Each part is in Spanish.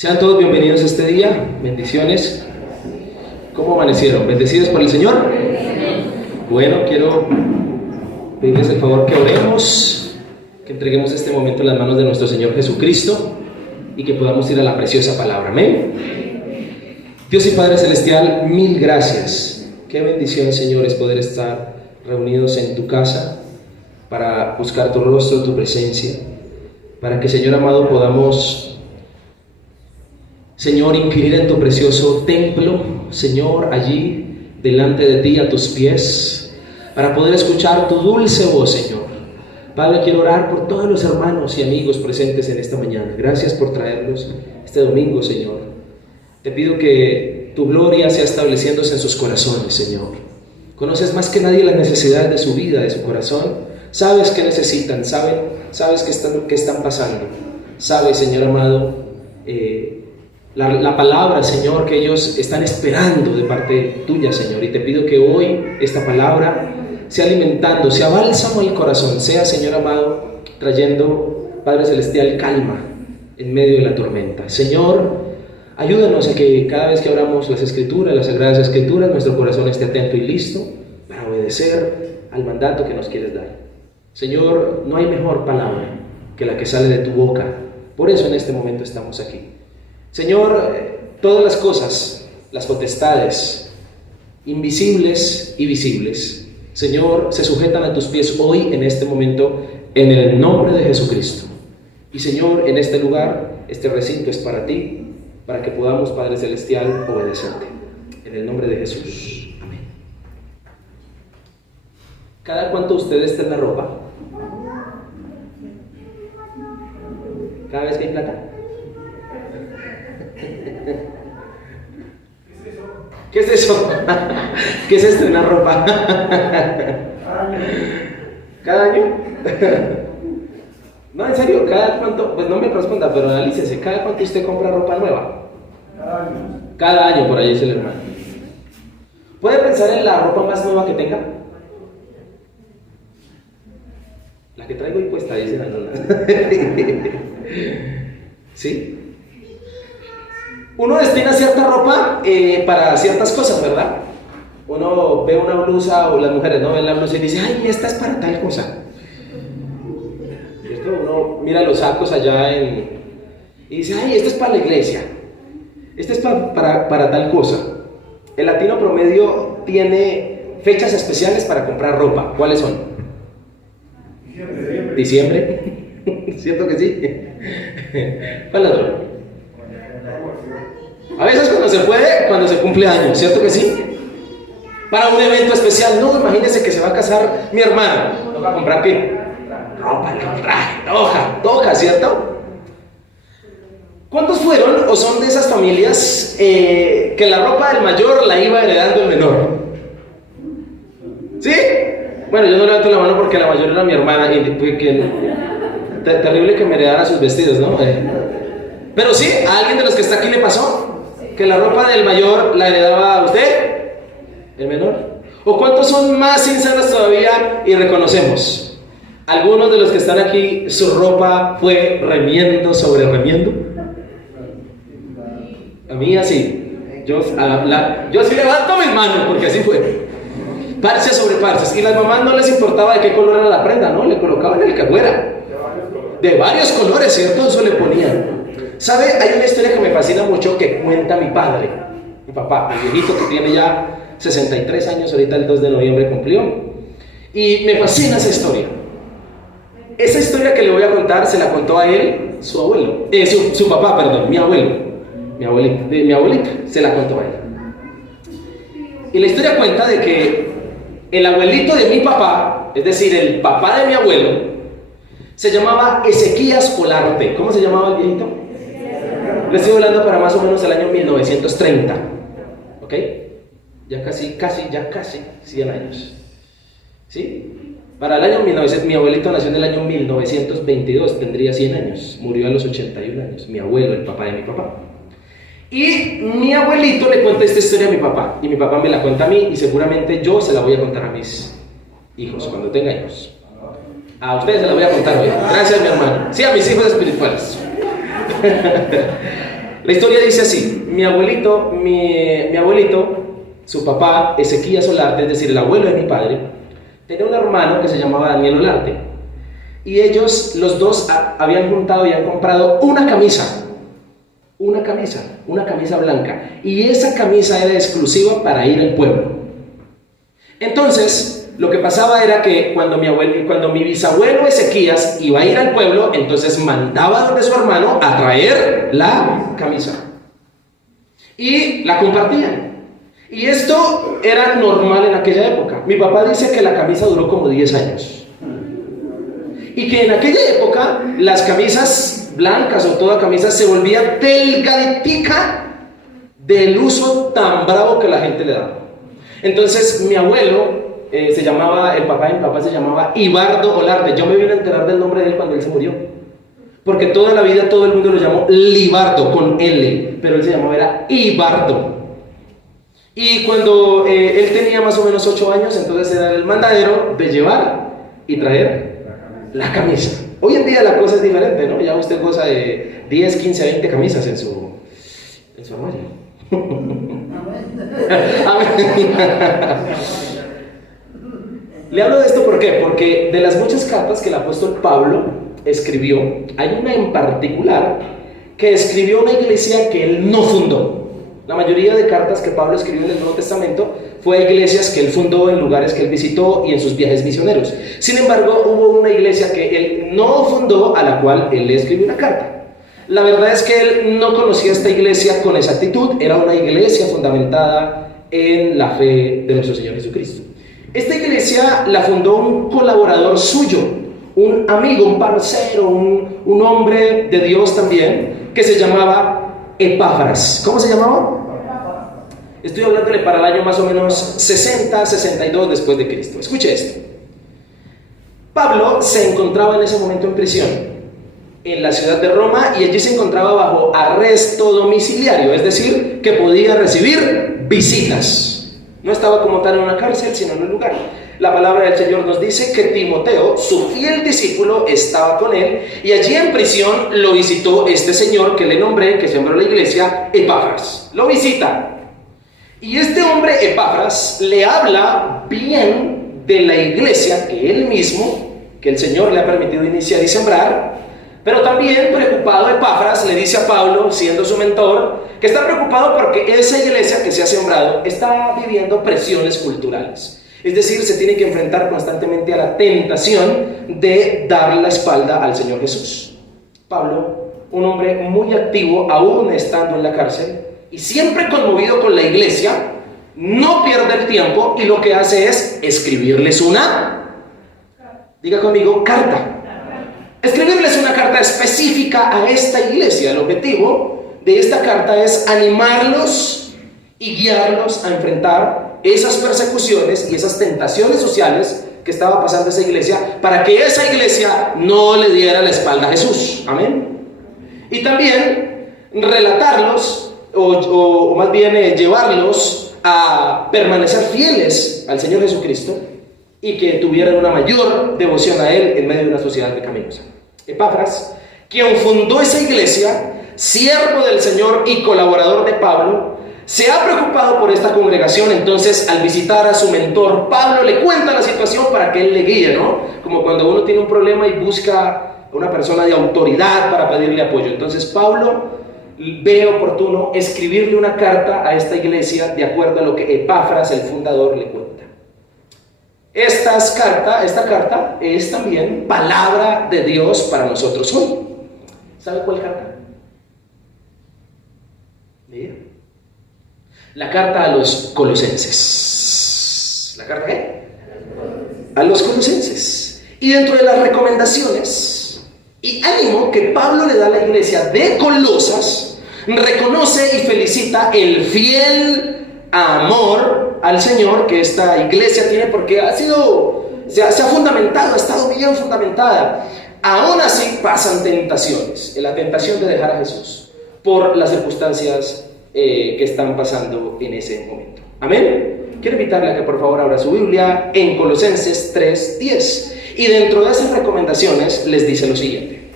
Sean todos bienvenidos a este día, bendiciones. ¿Cómo amanecieron? ¿Bendecidos por el Señor? Bueno, quiero pedirles el favor que oremos, que entreguemos este momento en las manos de nuestro Señor Jesucristo y que podamos ir a la preciosa palabra. Amén. Dios y Padre Celestial, mil gracias. Qué bendición, Señor, es poder estar reunidos en tu casa para buscar tu rostro, tu presencia, para que, Señor amado, podamos, Señor, inquirir en tu precioso templo, Señor, allí delante de ti, a tus pies, para poder escuchar tu dulce voz, Señor. Padre, quiero orar por todos los hermanos y amigos presentes en esta mañana. Gracias por traerlos este domingo, Señor. Te pido que tu gloria sea estableciéndose en sus corazones, Señor. Conoces más que nadie las necesidades de su vida, de su corazón. Sabes qué necesitan, sabes qué están pasando. Sabes, Señor amado, la palabra, Señor, que ellos están esperando de parte tuya, Señor. Y te pido que hoy esta palabra sea alimentando, sea bálsamo al corazón, sea, Señor amado, trayendo, Padre Celestial, calma en medio de la tormenta. Señor, ayúdanos a que cada vez que oramos las Escrituras, las Sagradas Escrituras, nuestro corazón esté atento y listo para obedecer al mandato que nos quieres dar. Señor, no hay mejor palabra que la que sale de tu boca. Por eso en este momento estamos aquí. Señor, todas las cosas, las potestades, invisibles y visibles, Señor, se sujetan a tus pies hoy en este momento en el nombre de Jesucristo. Y Señor, en este lugar, este recinto es para ti, para que podamos, Padre Celestial, obedecerte. En el nombre de Jesús. Amén. ¿Cada cuánto ustedes estén la ropa? ¿Cada vez que hay plata? ¿Qué es eso? ¿Qué es estrenar ropa? ¿Cada año? No, en serio, ¿cada cuánto? Pues no me responda, pero analícese. ¿Cada cuánto usted compra ropa nueva? Cada año, por ahí dice el hermano. ¿Puede pensar en la ropa más nueva que tenga? La que traigo ahí puesta, dice la nona. ¿Sí? Uno destina cierta ropa para ciertas cosas, ¿verdad? Uno ve una blusa, o las mujeres no ven la blusa y dice, ay, esta es para tal cosa. ¿Cierto? Uno mira los sacos allá y dice, ay, esto es para la iglesia. Este es para tal cosa. El latino promedio tiene fechas especiales para comprar ropa. ¿Cuáles son? Diciembre. ¿Cierto que sí? ¿Cuál es otro? A veces cuando se puede, cuando se cumple años, ¿cierto que sí? Para un evento especial. No, imagínense que se va a casar mi hermano. ¿Toca comprar qué? Ropa, traje, toca, ¿cierto? ¿Cuántos fueron o son de esas familias que la ropa del mayor la iba heredando el menor? ¿Sí? Bueno, yo no levanto la mano porque la mayor era mi hermana y terrible que me heredara sus vestidos, ¿no? Pero sí, a alguien de los que está aquí le pasó que la ropa del mayor la heredaba a usted, el menor. ¿O cuántos son más sinceros todavía y reconocemos? Algunos de los que están aquí, su ropa fue remiendo sobre remiendo. A mí así, yo sí levanto mis manos porque así fue. Parches sobre parches. Y las mamás no les importaba de qué color era la prenda, ¿no? Le colocaban el que fuera. De varios colores, ¿cierto? Eso le ponían. ¿Sabe? Hay una historia que me fascina mucho que cuenta mi padre, mi papá, mi viejito que tiene ya 63 años, ahorita el 2 de noviembre cumplió. Y me fascina esa historia. Esa historia que le voy a contar se la contó a él su abuelo, su papá, perdón, mi abuelo, mi abuelita, se la contó a él. Y la historia cuenta de que el abuelito de mi papá, es decir, el papá de mi abuelo, se llamaba Ezequías Olarte. ¿Cómo se llamaba el viejito? Le estoy hablando para más o menos el año 1930. ¿Ok? Ya casi 100 años. ¿Sí? Para el año 1900, mi abuelito nació en el año 1922, tendría 100 años. Murió a los 81 años. Mi abuelo, el papá de mi papá. Y mi abuelito le cuenta esta historia a mi papá. Y mi papá me la cuenta a mí y seguramente yo se la voy a contar a mis hijos cuando tenga hijos. A ustedes se la voy a contar hoy. Gracias, mi hermano. Sí, a mis hijos espirituales. La historia dice así: mi abuelito, su papá, Ezequías Olarte, es decir, el abuelo de mi padre, tenía un hermano que se llamaba Daniel Olarte. Y ellos, los dos, habían juntado y han comprado una camisa blanca. Y esa camisa era exclusiva para ir al pueblo. Entonces, lo que pasaba era que cuando mi bisabuelo Ezequías iba a ir al pueblo, entonces mandaba donde su hermano a traer la camisa. Y la compartían. Y esto era normal en aquella época. Mi papá dice que la camisa duró como 10 años. Y que en aquella época las camisas blancas o toda camisa se volvía delgaditica del uso tan bravo que la gente le daba. Entonces mi abuelo el papá de mi papá se llamaba Ibardo Olarte. Yo me vine a enterar del nombre de él cuando él se murió, porque toda la vida todo el mundo lo llamó Libardo con L, pero él se llamaba era Ibardo. Y cuando él tenía más o menos 8 años, entonces era el mandadero de llevar y traer la camisa. Hoy en día la cosa es diferente, ¿no? Ya usted goza de 10, 15, 20 camisas en su armario. Le hablo de esto ¿por qué? Porque de las muchas cartas que el apóstol Pablo escribió, hay una en particular que escribió una iglesia que él no fundó. La mayoría de cartas que Pablo escribió en el Nuevo Testamento fue a iglesias que él fundó, en lugares que él visitó y en sus viajes misioneros. Sin embargo, hubo una iglesia que él no fundó, a la cual él le escribió una carta. La verdad es que él no conocía esta iglesia con exactitud. Era una iglesia fundamentada en la fe de nuestro Señor Jesucristo. Esta iglesia la fundó un colaborador suyo, un amigo, un parcero, un hombre de Dios también, que se llamaba Epáfras. ¿Cómo se llamaba? Estoy hablándole para el año más o menos 60, 62 después de Cristo. Escuche esto. Pablo se encontraba en ese momento en prisión en la ciudad de Roma, y allí se encontraba bajo arresto domiciliario, es decir, que podía recibir visitas. No estaba como tal en una cárcel, sino en un lugar. La palabra del Señor nos dice que Timoteo, su fiel discípulo, estaba con él, y allí en prisión lo visitó este señor que le nombré, que sembró la iglesia, Epáfras. Lo visita. Y este hombre, Epáfras, le habla bien de la iglesia que él mismo, que el Señor le ha permitido iniciar y sembrar. Pero también preocupado, Epáfras le dice a Pablo, siendo su mentor, que está preocupado porque esa iglesia que se ha sembrado está viviendo presiones culturales. Es decir, se tiene que enfrentar constantemente a la tentación de dar la espalda al Señor Jesús. Pablo, un hombre muy activo, aún estando en la cárcel, y siempre conmovido con la iglesia, no pierde el tiempo y lo que hace es escribirles diga conmigo, carta. Escribirles una carta específica a esta iglesia. El objetivo de esta carta es animarlos y guiarlos a enfrentar esas persecuciones y esas tentaciones sociales que estaba pasando esa iglesia, para que esa iglesia no le diera la espalda a Jesús. Amén. Y también relatarlos, o más bien llevarlos a permanecer fieles al Señor Jesucristo, y que tuvieran una mayor devoción a Él en medio de una sociedad pecaminosa. Epáfras, quien fundó esa iglesia, siervo del Señor y colaborador de Pablo, se ha preocupado por esta congregación. Entonces, al visitar a su mentor, Pablo le cuenta la situación para que él le guíe, ¿no? Como cuando uno tiene un problema y busca a una persona de autoridad para pedirle apoyo. Entonces, Pablo ve oportuno escribirle una carta a esta iglesia de acuerdo a lo que Epáfras, el fundador, le cuenta. Esta carta es también palabra de Dios para nosotros hoy. ¿Sabe cuál carta? Mira. La carta a los colosenses. ¿La carta qué? A los colosenses. Y dentro de las recomendaciones y ánimo que Pablo le da a la iglesia de Colosas, reconoce y felicita el fiel amor al Señor que esta iglesia tiene, porque se ha fundamentado, ha estado bien fundamentada. Aún así pasan tentaciones, la tentación de dejar a Jesús por las circunstancias que están pasando en ese momento. Amén. Quiero invitarle a que por favor abra su Biblia en Colosenses 3:10, y dentro de esas recomendaciones les dice lo siguiente: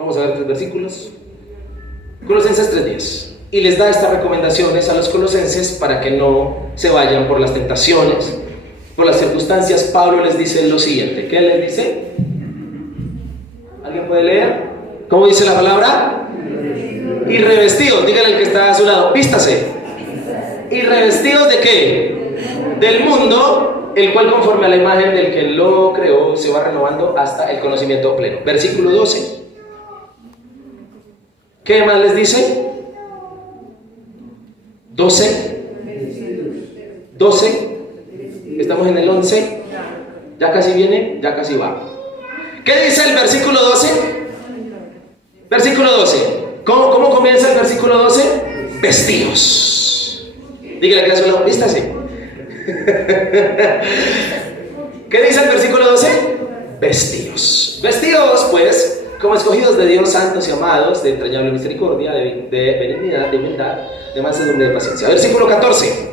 Vamos a ver 3 versículos. Colosenses 3:10. Y les da estas recomendaciones a los colosenses para que no se vayan por las tentaciones, por las circunstancias. Pablo les dice lo siguiente. ¿Qué les dice? ¿Alguien puede leer? ¿Cómo dice la palabra? Y revestidos. Dígale al que está a su lado, vístase. ¿Y revestidos de qué? Del mundo, el cual conforme a la imagen del que lo creó se va renovando hasta el conocimiento pleno. Versículo 12. ¿Qué más les dice? 12. Estamos en el 11. Ya casi viene, ya casi va. ¿Qué dice el versículo 12? Versículo 12. ¿Cómo comienza el versículo 12? Vestidos. Dígale que a su lado, vístase. ¿Qué dice el versículo 12? Vestidos. Vestidos, pues, como escogidos de Dios, santos y amados, de entrañable misericordia, de benignidad, de humildad, de mansedumbre y de paciencia. Versículo 14.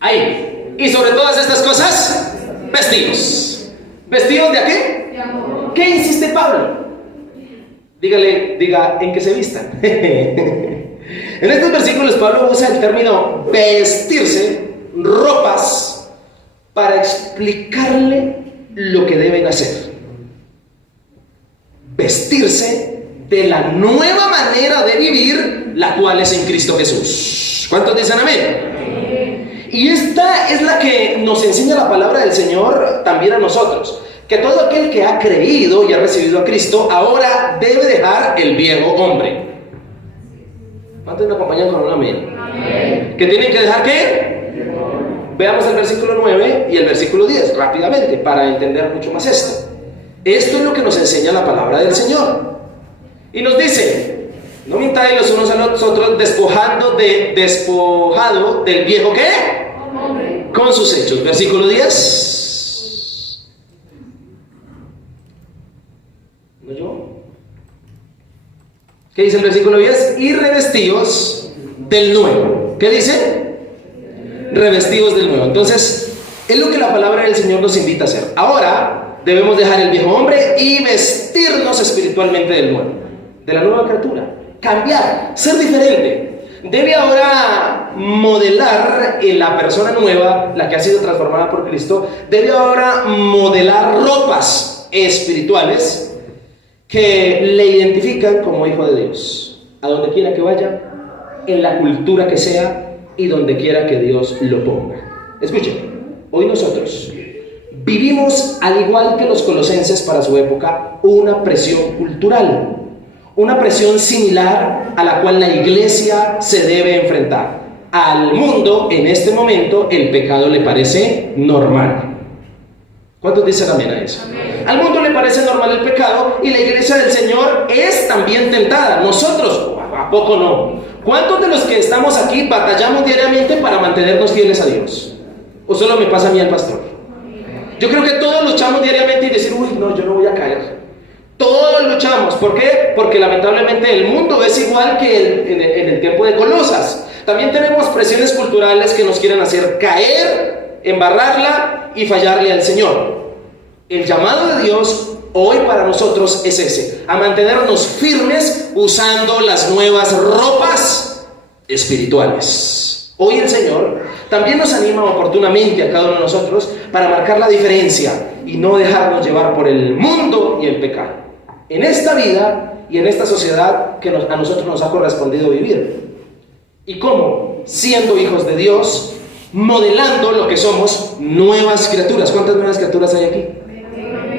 Ahí. Y sobre todas estas cosas, vestidos. ¿Vestidos de a qué? ¿Qué insiste Pablo? Diga en qué se vistan. En estos versículos Pablo usa el término vestirse, ropas, para explicarle lo que deben hacer. Vestirse de la nueva manera de vivir, la cual es en Cristo Jesús. ¿Cuántos dicen amén? Y esta es la que nos enseña la palabra del Señor también a nosotros. Que todo aquel que ha creído y ha recibido a Cristo ahora debe dejar el viejo hombre. ¿Cuántos me acompañan con un amén? Amén. ¿Que tienen que dejar qué? Veamos el versículo 9 y el versículo 10 rápidamente para entender mucho más esto. Esto es lo que nos enseña la palabra del Señor. Y nos dice: no mintáis los unos a los otros, despojado del viejo ¿qué? Hombre. Con sus hechos. Versículo 10. ¿No yo? ¿Qué dice el versículo 10? Y revestidos del nuevo. ¿Qué dice? Revestidos del nuevo. Entonces, es lo que la palabra del Señor nos invita a hacer. Ahora debemos dejar el viejo hombre y vestirnos espiritualmente del nuevo, de la nueva criatura. Cambiar, ser diferente. Debe ahora modelar en la persona nueva, la que ha sido transformada por Cristo. Debe ahora modelar ropas espirituales que le identifican como hijo de Dios, a donde quiera que vaya, en la cultura que sea y donde quiera que Dios lo ponga. Escuchen, hoy nosotros vivimos, al igual que los colosenses para su época, una presión cultural, una presión similar a la cual la iglesia se debe enfrentar. Al mundo en este momento el pecado le parece normal. ¿Cuántos dicen amén a eso? Amén. Al mundo le parece normal el pecado y la iglesia del Señor es también tentada. Nosotros, ¿a poco no? ¿Cuántos de los que estamos aquí batallamos diariamente para mantenernos fieles a Dios? ¿O solo me pasa a mí al pastor? Yo creo que todos luchamos diariamente y decir, uy, no, yo no voy a caer. Todos luchamos. ¿Por qué? Porque lamentablemente el mundo es igual que en el tiempo de Colosas. También tenemos presiones culturales que nos quieren hacer caer, embarrarla y fallarle al Señor. El llamado de Dios hoy para nosotros es ese: a mantenernos firmes usando las nuevas ropas espirituales. Hoy el Señor también nos anima oportunamente a cada uno de nosotros para marcar la diferencia y no dejarnos llevar por el mundo y el pecado en esta vida y en esta sociedad que a nosotros nos ha correspondido vivir. ¿Y cómo? Siendo hijos de Dios, modelando lo que somos, nuevas criaturas. ¿Cuántas nuevas criaturas hay aquí?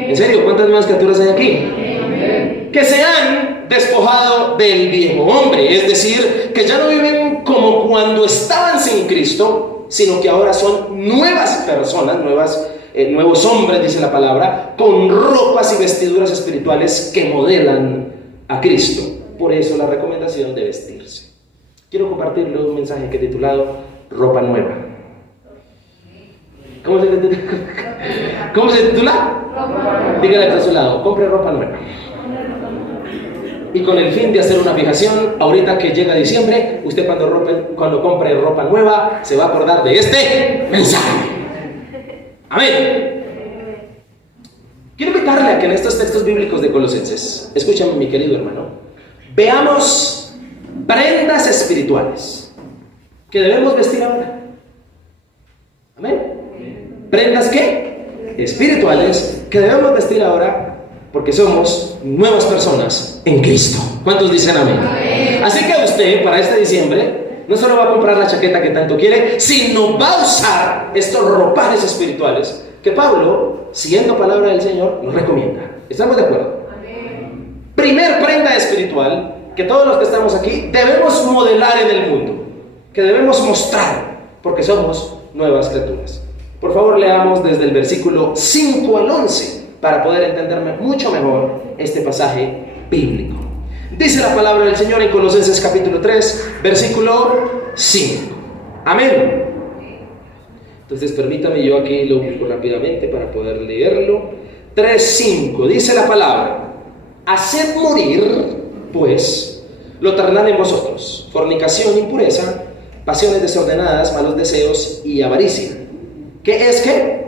¿En serio? ¿Cuántas nuevas criaturas hay aquí? Que se han despojado del viejo hombre, es decir, que ya no viven como cuando estaban sin Cristo, sino que ahora son nuevas personas, nuevos hombres, dice la palabra, con ropas y vestiduras espirituales que modelan a Cristo. Por eso la recomendación de vestirse. Quiero compartirles un mensaje que he titulado Ropa Nueva. ¿Cómo se titula? Dígale a su lado, compre ropa nueva. Y con el fin de hacer una fijación, ahorita que llega diciembre, usted cuando compre ropa nueva, se va a acordar de este mensaje. Amén. Quiero invitar invitarle a que en estos textos bíblicos de Colosenses, escúchame mi querido hermano, veamos prendas espirituales que debemos vestir ahora. Amén. ¿Prendas qué? Espirituales que debemos vestir ahora porque somos nuevas personas en Cristo. ¿Cuántos dicen amén? Amén. Así que usted para este diciembre no solo va a comprar la chaqueta que tanto quiere, sino va a usar estos ropajes espirituales que Pablo, siguiendo palabra del Señor, nos recomienda. ¿Estamos de acuerdo? Amén. Primer prenda espiritual que todos los que estamos aquí debemos modelar en el mundo, que debemos mostrar, porque somos nuevas criaturas. Por favor, leamos desde el versículo 5 al 11 para poder entender mucho mejor este pasaje bíblico. Dice la palabra del Señor en Colosenses capítulo 3, versículo 5. Amén. Entonces permítame, yo aquí lo busco rápidamente para poder leerlo. 3:5 dice la palabra: haced morir pues lo terrenal en vosotros, fornicación, impureza, pasiones desordenadas, malos deseos y avaricia. ¿Qué es qué?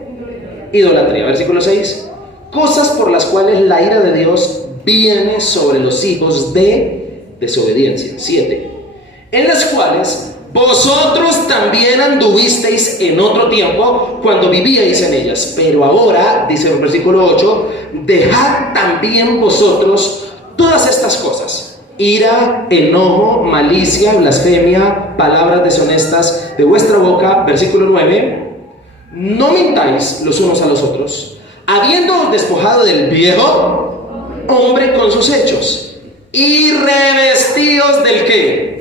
Idolatría. Versículo 6: cosas por las cuales la ira de Dios viene sobre los hijos de desobediencia. 7: en las cuales vosotros también anduvisteis en otro tiempo cuando vivíais en ellas, pero ahora, dice el versículo 8, dejad también vosotros todas estas cosas: ira, enojo, malicia, blasfemia, palabras deshonestas de vuestra boca. Versículo 9: no mintáis los unos a los otros, habiéndoos despojado del viejo hombre con sus hechos, y revestidos del ¿qué?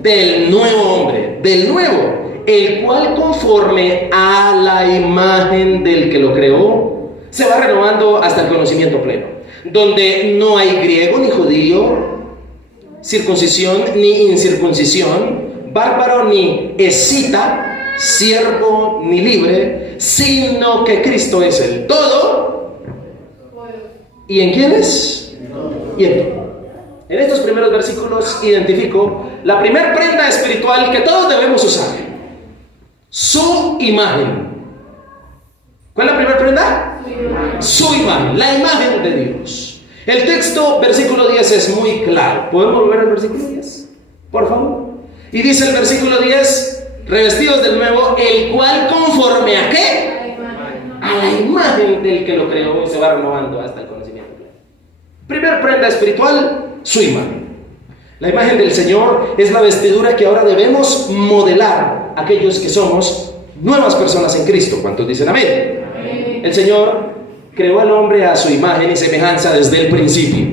Del nuevo hombre, del nuevo, el cual conforme a la imagen del que lo creó, se va renovando hasta el conocimiento pleno, donde no hay griego ni judío, circuncisión ni incircuncisión, bárbaro ni escita, siervo ni libre, sino que Cristo es el todo. ¿Y en quién es? Y en todo. En estos primeros versículos identifico la primer prenda espiritual que todos debemos usar: su imagen. ¿Cuál es la primera prenda? Su imagen, la imagen de Dios. El texto, versículo 10, es muy claro. ¿Podemos volver al versículo 10? Por favor. Y dice el versículo 10: revestidos del nuevo, el cual conforme a ¿qué? A la imagen del que lo creó, se va renovando hasta el conocimiento. Primer prenda espiritual: su imagen. La imagen del Señor es la vestidura que ahora debemos modelar aquellos que somos nuevas personas en Cristo. ¿Cuántos dicen amén? Amén. El Señor creó al hombre a su imagen y semejanza desde el principio.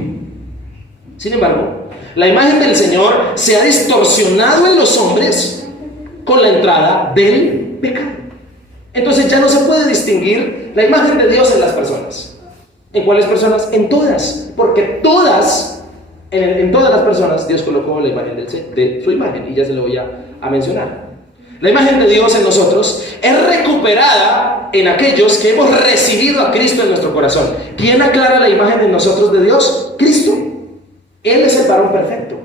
Sin embargo, la imagen del Señor se ha distorsionado en los hombres con la entrada del pecado. Entonces ya no se puede distinguir la imagen de Dios en las personas. ¿En cuáles personas? En todas, porque todas, en todas las personas Dios colocó la imagen de su imagen, y ya se lo voy a mencionar. La imagen de Dios en nosotros es recuperada en aquellos que hemos recibido a Cristo en nuestro corazón. ¿Quién aclara la imagen en nosotros de Dios? Cristo. Él es el varón perfecto.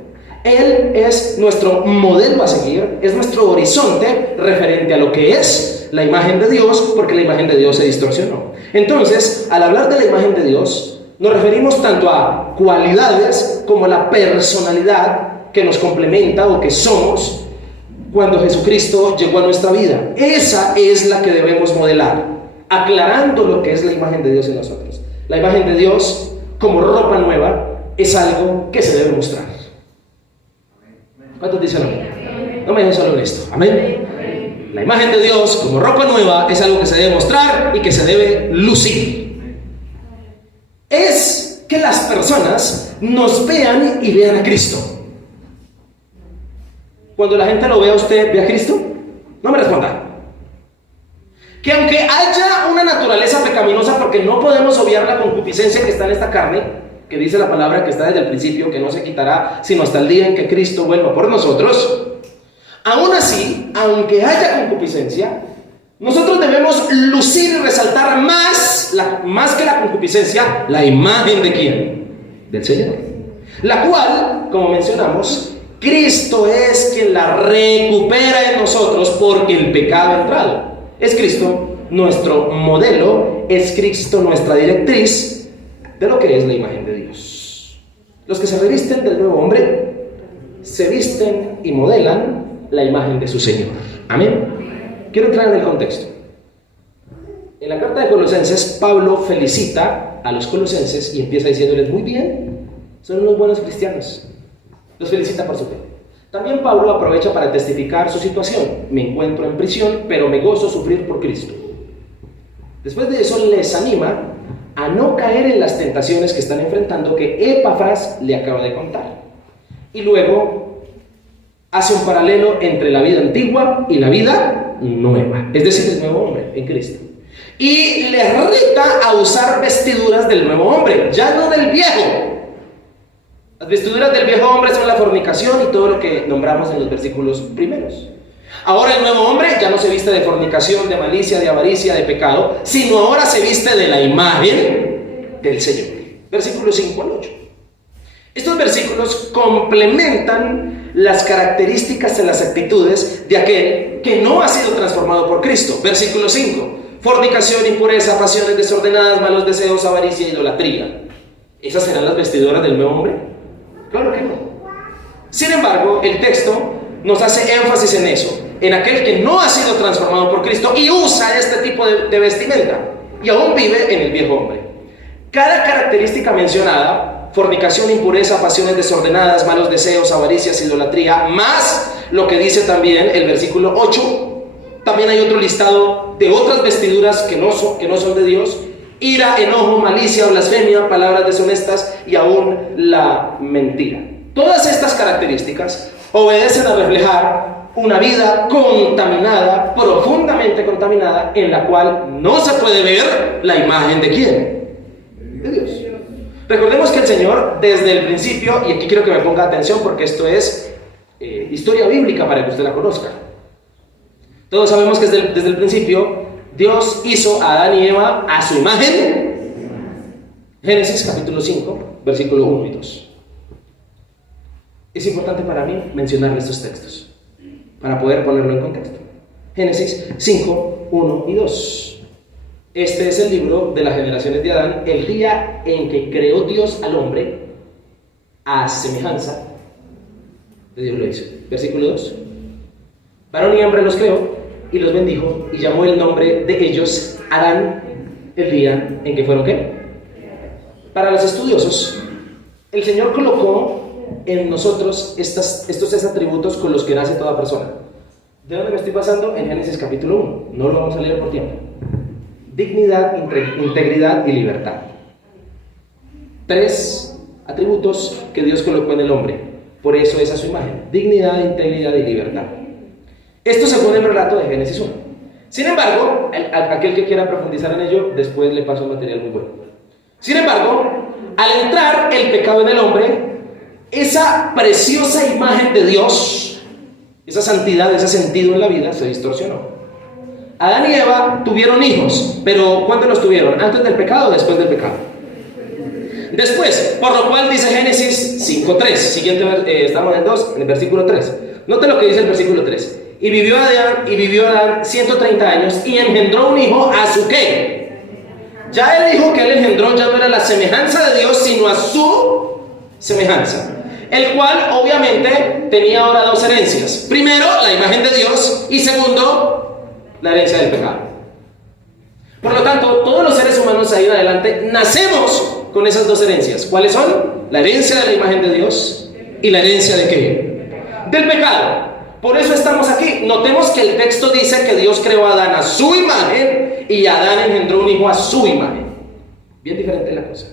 Él es nuestro modelo a seguir, es nuestro horizonte referente a lo que es la imagen de Dios, porque la imagen de Dios se distorsionó. Entonces, al hablar de la imagen de Dios, nos referimos tanto a cualidades como a la personalidad que nos complementa o que somos cuando Jesucristo llegó a nuestra vida. Esa es la que debemos modelar, aclarando lo que es la imagen de Dios en nosotros. La imagen de Dios como ropa nueva es algo que se debe mostrar. ¿Cuántos dicen amén? No me dejen solo en esto. Amén. La imagen de Dios como ropa nueva es algo que se debe mostrar y que se debe lucir. Es que las personas nos vean y vean a Cristo. Cuando la gente lo vea, ¿usted ve a Cristo? No me responda. Que aunque haya una naturaleza pecaminosa, porque no podemos obviar la concupiscencia que está en esta carne, que dice la palabra que está desde el principio, que no se quitará sino hasta el día en que Cristo vuelva por nosotros. Aún así, aunque haya concupiscencia, nosotros debemos lucir y resaltar más que la concupiscencia, la imagen de ¿quién? Del Señor, la cual, como mencionamos, Cristo es quien la recupera en nosotros, porque el pecado ha entrado. Es Cristo nuestro modelo, es Cristo nuestra directriz de lo que es la imagen de Dios. Los que se revisten del nuevo hombre se visten y modelan la imagen de su Señor. Amén. Quiero entrar en el contexto. En la carta de Colosenses, Pablo felicita a los colosenses y empieza diciéndoles: muy bien, son unos buenos cristianos. Los felicita por su fe. También Pablo aprovecha para testificar su situación: me encuentro en prisión, pero me gozo sufrir por Cristo. Después de eso les anima a no caer en las tentaciones que están enfrentando, que Epafras le acaba de contar. Y luego hace un paralelo entre la vida antigua y la vida nueva, es decir, el nuevo hombre en Cristo. Y les reta a usar vestiduras del nuevo hombre, ya no del viejo. Las vestiduras del viejo hombre son la fornicación y todo lo que nombramos en los versículos primeros. Ahora el nuevo hombre ya no se viste de fornicación, de malicia, de avaricia, de pecado, sino ahora se viste de la imagen del Señor. Versículos 5 al 8. Estos versículos complementan las características en las actitudes de aquel que no ha sido transformado por Cristo. Versículo 5. Fornicación, impureza, pasiones desordenadas, malos deseos, avaricia, idolatría. ¿Esas serán las vestiduras del nuevo hombre? Claro que no. Sin embargo, el texto nos hace énfasis en eso, en aquel que no ha sido transformado por Cristo y usa este tipo de vestimenta y aún vive en el viejo hombre. Cada característica mencionada, fornicación, impureza, pasiones desordenadas, malos deseos, avaricias, idolatría, más lo que dice también el versículo 8, también hay otro listado de otras vestiduras que no son de Dios: ira, enojo, malicia, blasfemia, palabras deshonestas y aún la mentira. Todas estas características obedecen a reflejar una vida contaminada, profundamente contaminada, en la cual no se puede ver la imagen de ¿quién? De Dios. Recordemos que el Señor desde el principio, y aquí quiero que me ponga atención porque esto es historia bíblica para que usted la conozca. Todos sabemos que desde el principio Dios hizo a Adán y Eva a su imagen. Génesis capítulo 5, versículo 1 y 2. Es importante para mí mencionar estos textos para poder ponerlo en contexto. Génesis 5, 1 y 2. Este es el libro de las generaciones de Adán, el día en que creó Dios al hombre a semejanza de Dios lo hizo. Versículo 2. Varón y hembra los creó y los bendijo y llamó el nombre de ellos Adán el día en que fueron ¿qué? Para los estudiosos, el Señor colocó en nosotros estos 3 atributos con los que nace toda persona. ¿De dónde me estoy basando? En Génesis capítulo 1. No lo vamos a leer por tiempo. Dignidad, integridad y libertad. 3 atributos que Dios colocó en el hombre. Por eso es a su imagen: dignidad, integridad y libertad. Esto se pone en el relato de Génesis 1. Sin embargo, aquel que quiera profundizar en ello, después le paso un material muy bueno. Sin embargo, al entrar el pecado en el hombre, esa preciosa imagen de Dios, esa santidad, ese sentido en la vida, se distorsionó. Adán y Eva tuvieron hijos, pero ¿cuándo los tuvieron? ¿Antes del pecado o después del pecado? Después, por lo cual dice Génesis 5.3, siguiente, estamos en el versículo 3. Note lo que dice el versículo 3. Y vivió Adán 130 años y engendró un hijo a su ¿qué? Ya el hijo que él engendró ya no era la semejanza de Dios, sino a su semejanza, el cual obviamente tenía ahora 2 herencias: primero, la imagen de Dios, y segundo, la herencia del pecado. Por lo tanto, todos los seres humanos ahí en adelante nacemos con esas 2 herencias. ¿Cuáles son? La herencia de la imagen de Dios y la herencia de ¿qué? Del pecado. Por eso estamos aquí. Notemos que el texto dice que Dios creó a Adán a su imagen y Adán engendró un hijo a su imagen. Bien diferente la cosa.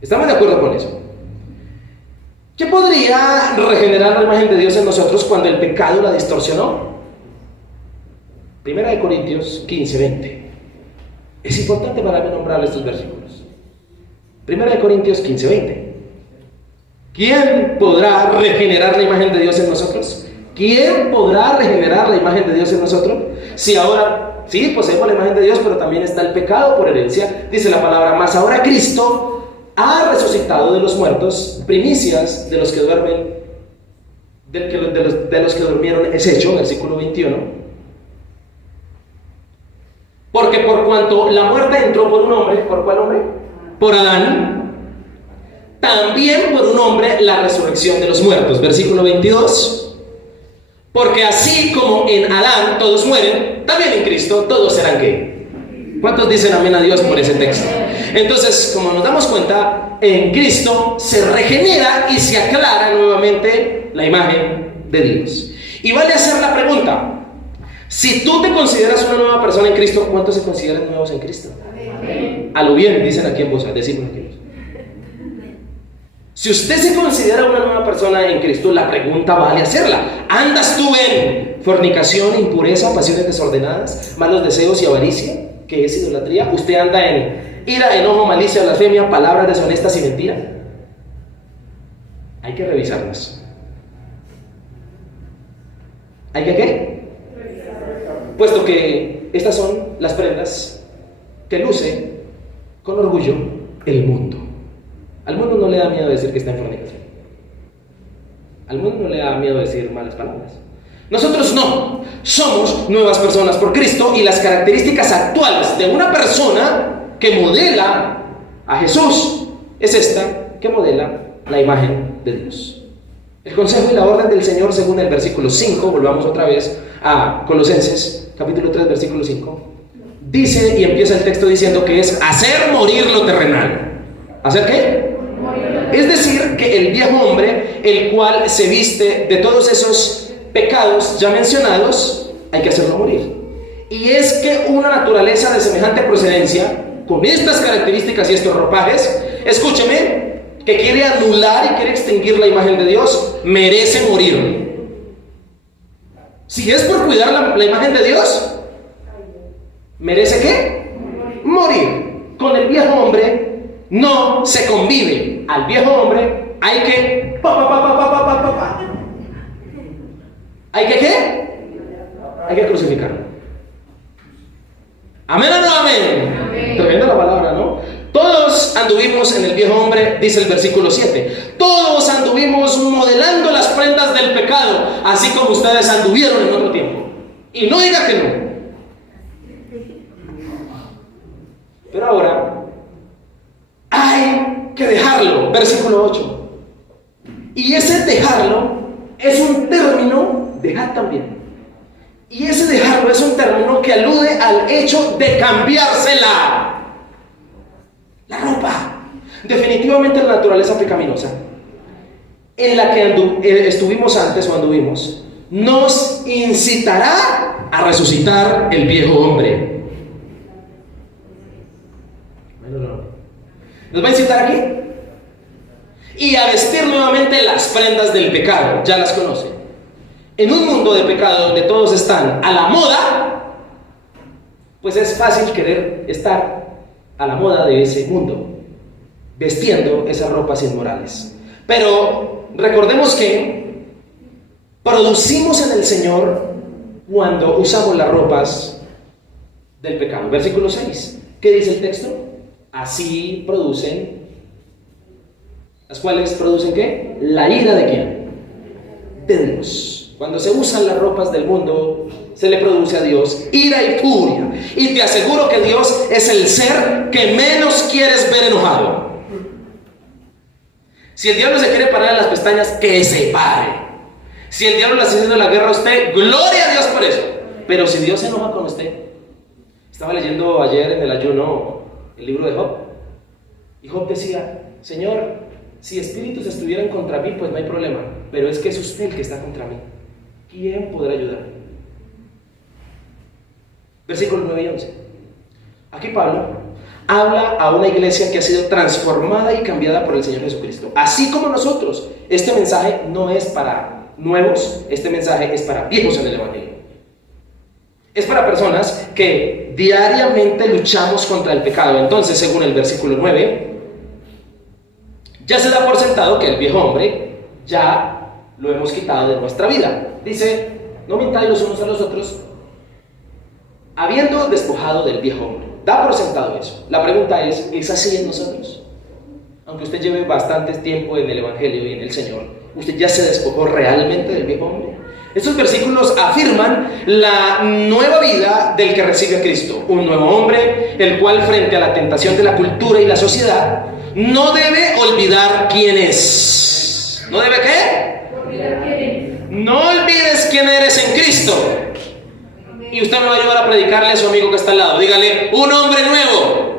¿Estamos de acuerdo con eso? ¿Qué podría regenerar la imagen de Dios en nosotros cuando el pecado la distorsionó? 1 Corintios 15:20. Es importante para mí nombrar estos versículos. 1 Corintios 15:20. ¿Quién podrá regenerar la imagen de Dios en nosotros? ¿Quién podrá regenerar la imagen de Dios en nosotros? Si ahora, sí, poseemos la imagen de Dios, pero también está el pecado por herencia. Dice la palabra: mas ahora Cristo ha resucitado de los muertos, primicias de los que duermen, de los que durmieron es hecho, versículo 21. Porque por cuanto la muerte entró por un hombre, ¿por cuál hombre? Por Adán. También por un hombre la resurrección de los muertos. Versículo 22. Porque así como en Adán todos mueren, también en Cristo todos serán ¿qué? ¿Cuántos dicen amén a Dios por ese texto? Entonces, como nos damos cuenta, en Cristo se regenera y se aclara nuevamente la imagen de Dios. Y vale hacer la pregunta: si tú te consideras una nueva persona en Cristo, ¿cuántos se consideran nuevos en Cristo? Amén. A lo bien, dicen aquí en voz alta, decimos aquí. Si usted se considera una nueva persona en Cristo, la pregunta vale hacerla. ¿Andas tú en fornicación, impureza, pasiones desordenadas, malos deseos y avaricia, que es idolatría? ¿Usted anda en ira, enojo, malicia, blasfemia, palabras deshonestas y mentiras? Hay que revisarlas. ¿Hay que qué? Puesto que estas son las prendas que luce con orgullo el mundo. Al mundo no le da miedo decir que está en fornicación. Al mundo no le da miedo decir malas palabras. Nosotros no. Somos nuevas personas por Cristo, y las características actuales de una persona que modela a Jesús es esta, que modela la imagen de Dios. El consejo y la orden del Señor, según el versículo 5, volvamos otra vez a Colosenses, capítulo 3, versículo 5, dice, y empieza el texto diciendo que es hacer morir lo terrenal. ¿Hacer qué? Es decir, que el viejo hombre, el cual se viste de todos esos pecados ya mencionados, hay que hacerlo morir. Y es que una naturaleza de semejante procedencia, con estas características y estos ropajes, escúcheme, que quiere anular y quiere extinguir la imagen de Dios, merece morir. Si es por cuidar la imagen de Dios, ¿merece qué? Morir. Con el viejo hombre no se convive. Al viejo hombre hay que ¿hay que qué? Hay que crucificarlo. ¿Amén o no amén? Amén. Tremenda la palabra, ¿no? Todos anduvimos en el viejo hombre, dice el versículo 7. Todos anduvimos modelando las prendas del pecado, así como ustedes anduvieron en otro tiempo. Y no diga que no. Pero ahora hay que dejarlo. Versículo 8. Y ese dejarlo es un término, dejar también. Y ese dejarlo es un término que alude al hecho de cambiársela. La ropa. Definitivamente la naturaleza pecaminosa en la que estuvimos antes o anduvimos nos incitará a resucitar el viejo hombre. ¿Nos va a incitar aquí? Y a vestir nuevamente las prendas del pecado. Ya las conoce. En un mundo de pecado donde todos están a la moda, pues es fácil querer estar a la moda de ese mundo, vestiendo esas ropas inmorales. Pero recordemos que producimos en el Señor cuando usamos las ropas del pecado. Versículo 6. ¿Qué dice el texto? Así producen, las cuales producen ¿qué? La ira de ¿quién? De Dios. Cuando se usan las ropas del mundo, se le produce a Dios ira y furia. Y te aseguro que Dios es el ser que menos quieres ver enojado. Si el diablo se quiere parar en las pestañas, que se pare. Si el diablo le está haciendo la guerra a usted, gloria a Dios por eso. Pero si Dios se enoja con usted. Estaba leyendo ayer en el ayuno el libro de Job. Y Job decía, Señor, si espíritus estuvieran contra mí, pues no hay problema. Pero es que es usted el que está contra mí. ¿Quién podrá ayudarme? Versículos 9 y 11. Aquí Pablo habla a una iglesia que ha sido transformada y cambiada por el Señor Jesucristo. Así como nosotros. Este mensaje no es para nuevos, este mensaje es para viejos en el Evangelio. Es para personas que diariamente luchamos contra el pecado. Entonces, según el versículo 9, ya se da por sentado que el viejo hombre ya lo hemos quitado de nuestra vida. Dice, no mintáis los unos a los otros, habiendo despojado del viejo hombre. Da por sentado eso. La pregunta ¿es así en nosotros? Aunque usted lleve bastante tiempo en el Evangelio y en el Señor, ¿usted ya se despojó realmente del viejo hombre? Estos versículos afirman la nueva vida del que recibe a Cristo, un nuevo hombre, el cual frente a la tentación de la cultura y la sociedad, no debe olvidar quién es. ¿No debe qué? Olvidar quién es. No olvides quién eres en Cristo. Y usted me va a ayudar a predicarle a su amigo que está al lado. Dígale, un hombre nuevo.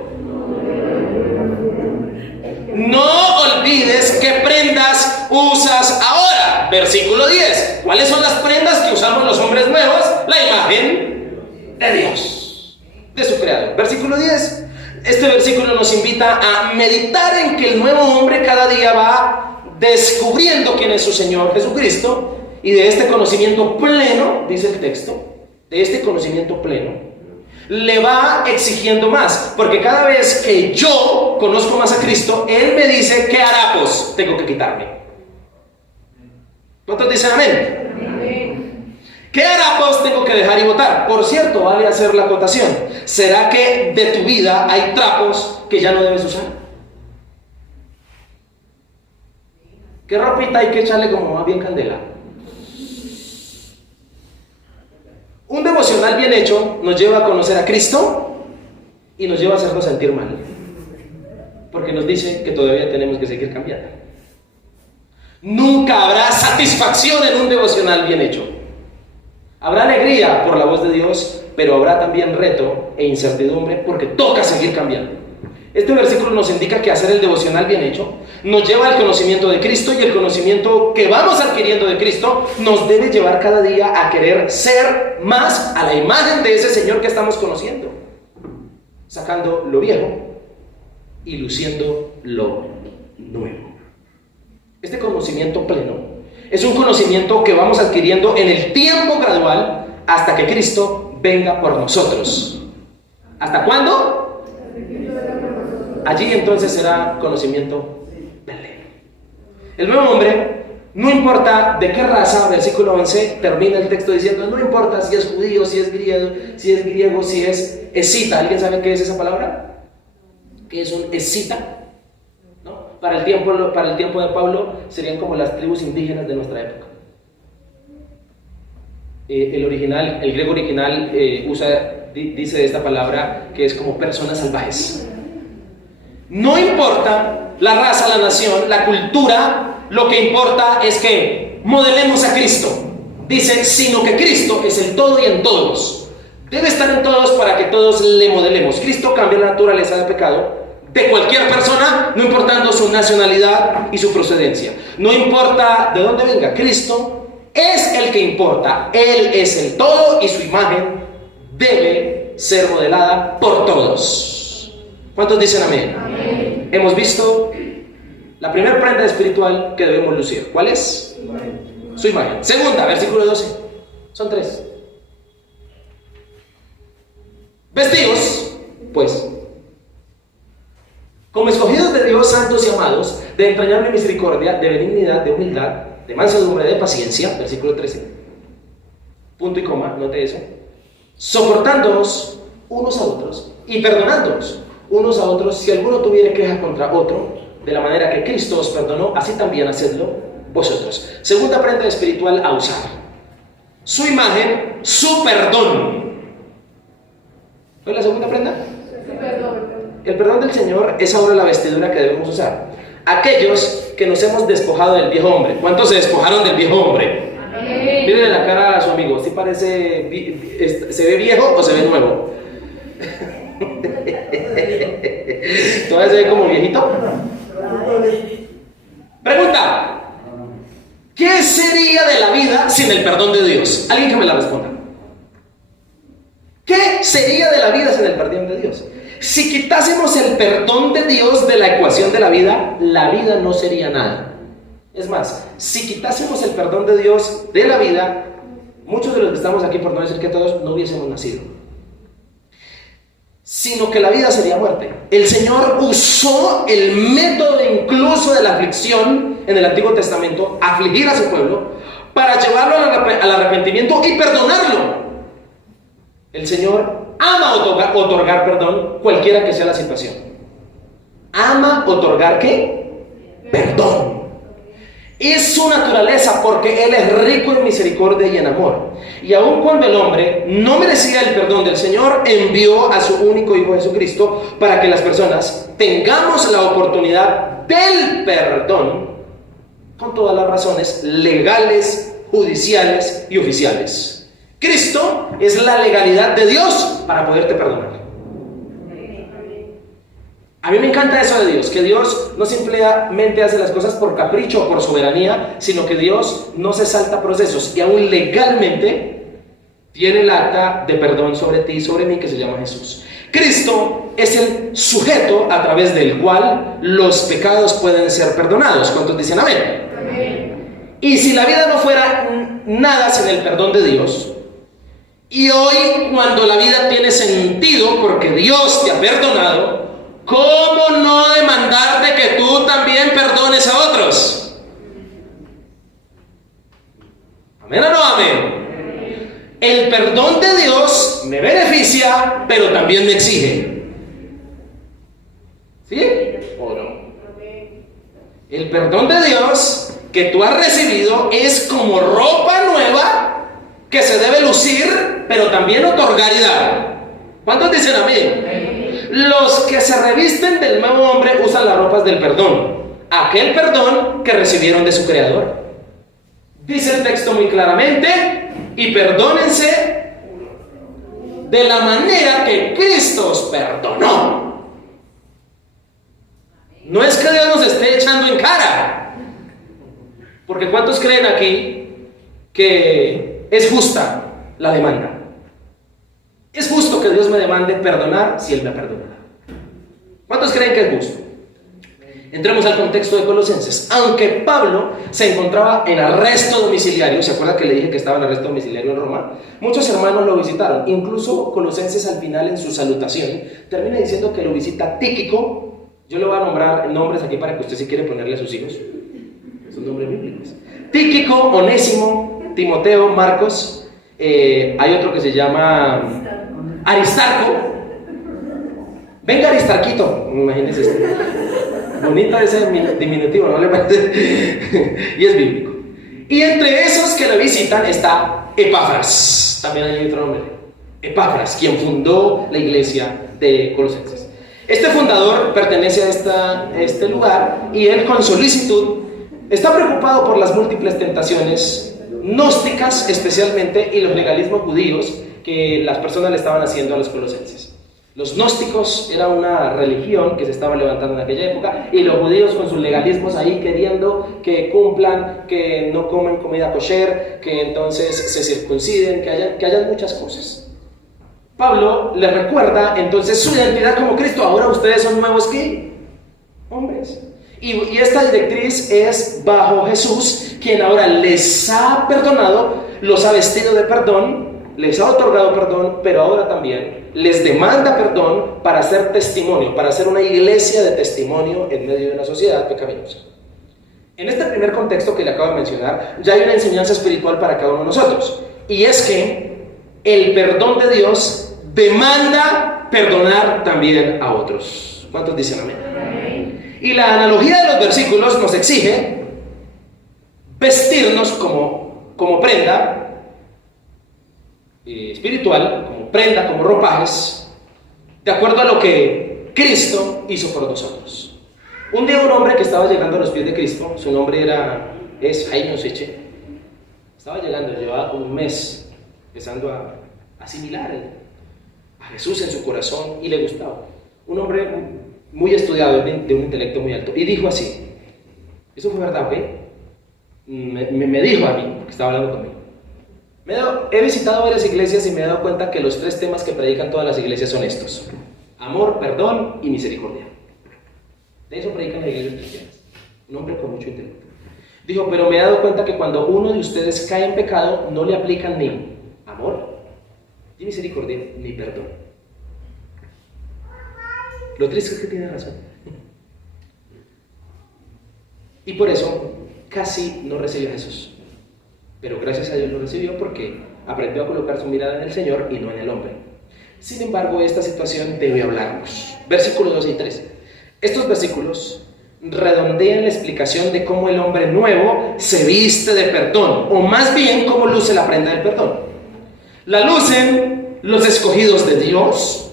No olvides qué prendas usas ahora. Versículo 10. ¿Cuáles son las prendas que usamos los hombres nuevos? La imagen de Dios, de su creador. Versículo 10. Este versículo nos invita a meditar en que el nuevo hombre cada día va descubriendo quién es su Señor Jesucristo, y de este conocimiento pleno, dice el texto, de este conocimiento pleno, le va exigiendo más, porque cada vez que yo conozco más a Cristo, Él me dice qué harapos tengo que quitarme. ¿Cuántos dicen amén? Amén. ¿Qué harapos tengo que dejar y botar? Por cierto, vale hacer la acotación. ¿Será que de tu vida hay trapos que ya no debes usar? ¿Qué ropita hay que echarle como más bien candela? Un devocional bien hecho nos lleva a conocer a Cristo y nos lleva a hacernos sentir mal, porque nos dice que todavía tenemos que seguir cambiando. Nunca habrá satisfacción en un devocional bien hecho. Habrá alegría por la voz de Dios, pero habrá también reto e incertidumbre porque toca seguir cambiando. Este versículo nos indica que hacer el devocional bien hecho nos lleva al conocimiento de Cristo, y el conocimiento que vamos adquiriendo de Cristo nos debe llevar cada día a querer ser más a la imagen de ese Señor que estamos conociendo, sacando lo viejo y luciendo lo nuevo. Este conocimiento pleno es un conocimiento que vamos adquiriendo en el tiempo gradual hasta que Cristo venga por nosotros. ¿Hasta cuándo? Allí entonces será conocimiento pleno. El nuevo hombre, no importa de qué raza, versículo 11, termina el texto diciendo, no importa si es judío, si es griego, si es escita. ¿Alguien sabe qué es esa palabra? ¿Qué es un escita? ¿No? Para el tiempo de Pablo serían como las tribus indígenas de nuestra época. El griego original dice de esta palabra que es como personas salvajes. No importa la raza, la nación, la cultura, lo que importa es que modelemos a Cristo. Dice, sino que Cristo es el todo y en todos. Debe estar en todos para que todos le modelemos. Cristo cambia la naturaleza del pecado de cualquier persona, no importando su nacionalidad y su procedencia. No importa de dónde venga, Cristo es el que importa. Él es el todo y su imagen debe ser modelada por todos. ¿Cuántos dicen amén? Amén. Hemos visto la primera prenda espiritual que debemos lucir. ¿Cuál es? Su imagen. Segunda, versículo 12. Son 3. Vestidos, pues, como escogidos de Dios, santos y amados, de entrañable misericordia, de benignidad, de humildad, de mansedumbre, de paciencia, versículo 13. Punto y coma, note eso. Soportándonos unos a otros y perdonándonos unos a otros si alguno tuviere queja contra otro, de la manera que Cristo os perdonó, así también hacedlo vosotros. Segunda prenda espiritual a usar: su imagen, su perdón. ¿Cuál es la segunda prenda? Su perdón. El perdón del Señor es ahora la vestidura que debemos usar. Aquellos que nos hemos despojado del viejo hombre. ¿Cuántos se despojaron del viejo hombre? Amén. Mírenle la cara a su amigo. ¿Sí parece, se ve viejo o se ve nuevo? ¿Todavía se ve como viejito? Pregunta: ¿qué sería de la vida sin el perdón de Dios? Alguien que me la responda. ¿Qué sería de la vida sin el perdón de Dios? Si quitásemos el perdón de Dios de la ecuación de la vida no sería nada. Es más, si quitásemos el perdón de Dios de la vida, muchos de los que estamos aquí, por no decir que todos, no hubiésemos nacido. Sino que la vida sería muerte. El Señor usó el método incluso de la aflicción en el Antiguo Testamento, afligir a su pueblo, para llevarlo al arrepentimiento y perdonarlo. El Señor ama otorgar perdón, cualquiera que sea la situación. Ama otorgar ¿qué? Perdón. Es su naturaleza, porque Él es rico en misericordia y en amor. Y aun cuando el hombre no merecía el perdón del Señor, envió a su único Hijo Jesucristo para que las personas tengamos la oportunidad del perdón con todas las razones legales, judiciales y oficiales. Cristo es la legalidad de Dios para poderte perdonar. A mí me encanta eso de Dios, que Dios no simplemente hace las cosas por capricho o por soberanía, sino que Dios no se salta procesos y aún legalmente tiene el acta de perdón sobre ti y sobre mí que se llama Jesús. Cristo es el sujeto a través del cual los pecados pueden ser perdonados. ¿Cuántos dicen amén? Amén. Y si la vida no fuera nada sin el perdón de Dios, y hoy cuando la vida tiene sentido porque Dios te ha perdonado, ¿cómo no demandar de que tú también perdones a otros? ¿Amén o no amén? El perdón de Dios me beneficia, pero también me exige. ¿Sí o no? El perdón de Dios que tú has recibido es como ropa nueva que se debe lucir, pero también otorgar y dar. ¿Cuántos dicen amén? Los que se revisten del nuevo hombre usan las ropas del perdón, aquel perdón que recibieron de su Creador. Dice el texto muy claramente: y perdónense de la manera que Cristo os perdonó. No es que Dios nos esté echando en cara, porque ¿cuántos creen aquí que es justa la demanda? Es justo que Dios me demande perdonar si Él me perdona. ¿Cuántos creen que es justo? Entremos al contexto de Colosenses. Aunque Pablo se encontraba en arresto domiciliario, ¿se acuerda que le dije que estaba en arresto domiciliario en Roma? Muchos hermanos lo visitaron. Incluso Colosenses al final en su salutación termina diciendo que lo visita Tíquico. Yo le voy a nombrar nombres aquí para que usted si quiere ponerle a sus hijos. Son nombres bíblicos. Tíquico, Onésimo, Timoteo, Marcos. Hay otro que se llama Aristarco. Venga Aristarquito, imagínense esto. Bonito ese diminutivo, ¿no le parece? Y es bíblico. Y entre esos que lo visitan está Epafras. También hay otro nombre. Epafras, quien fundó la iglesia de Colosenses. Este fundador pertenece a este lugar y él con solicitud está preocupado por las múltiples tentaciones gnósticas especialmente y los legalismos judíos que las personas le estaban haciendo a los colosenses. Los gnósticos era una religión que se estaba levantando en aquella época y los judíos con sus legalismos ahí queriendo que cumplan, que no comen comida kosher, que entonces se circunciden, que hayan muchas cosas. Pablo les recuerda entonces su identidad como Cristo. Ahora ustedes son nuevos ¿qué? Hombres. Y esta directriz es bajo Jesús, quien ahora les ha perdonado, los ha vestido de perdón, les ha otorgado perdón, pero ahora también les demanda perdón para hacer testimonio, para hacer una iglesia de testimonio en medio de una sociedad pecaminosa. En este primer contexto que le acabo de mencionar, ya hay una enseñanza espiritual para cada uno de nosotros, y es que el perdón de Dios demanda perdonar también a otros. ¿Cuántos dicen amén? Amén. Y la analogía de los versículos nos exige vestirnos como prenda espiritual, como prenda, como ropajes, de acuerdo a lo que Cristo hizo por nosotros. Un día un hombre que estaba llegando a los pies de Cristo, su nombre es Jaime Oseche, estaba llegando, llevaba un mes empezando a asimilar a Jesús en su corazón y le gustaba. Un hombre muy estudiado, de un intelecto muy alto, y dijo así, eso fue verdad, ¿ok? Me dijo a mí, que estaba hablando conmigo. He visitado varias iglesias y me he dado cuenta que los 3 temas que predican todas las iglesias son estos: amor, perdón y misericordia. De eso predican las iglesias cristianas. Un hombre con mucho intelecto. Dijo, pero me he dado cuenta que cuando uno de ustedes cae en pecado, no le aplican ni amor, ni misericordia, ni perdón. Lo triste es que tiene razón. Y por eso casi no recibió a Jesús. Pero gracias a Dios lo recibió porque aprendió a colocar su mirada en el Señor y no en el hombre. Sin embargo, esta situación debe hablarnos. Versículos 12 y 13. Estos versículos redondea en la explicación de cómo el hombre nuevo se viste de perdón, o más bien cómo luce la prenda del perdón. La lucen los escogidos de Dios,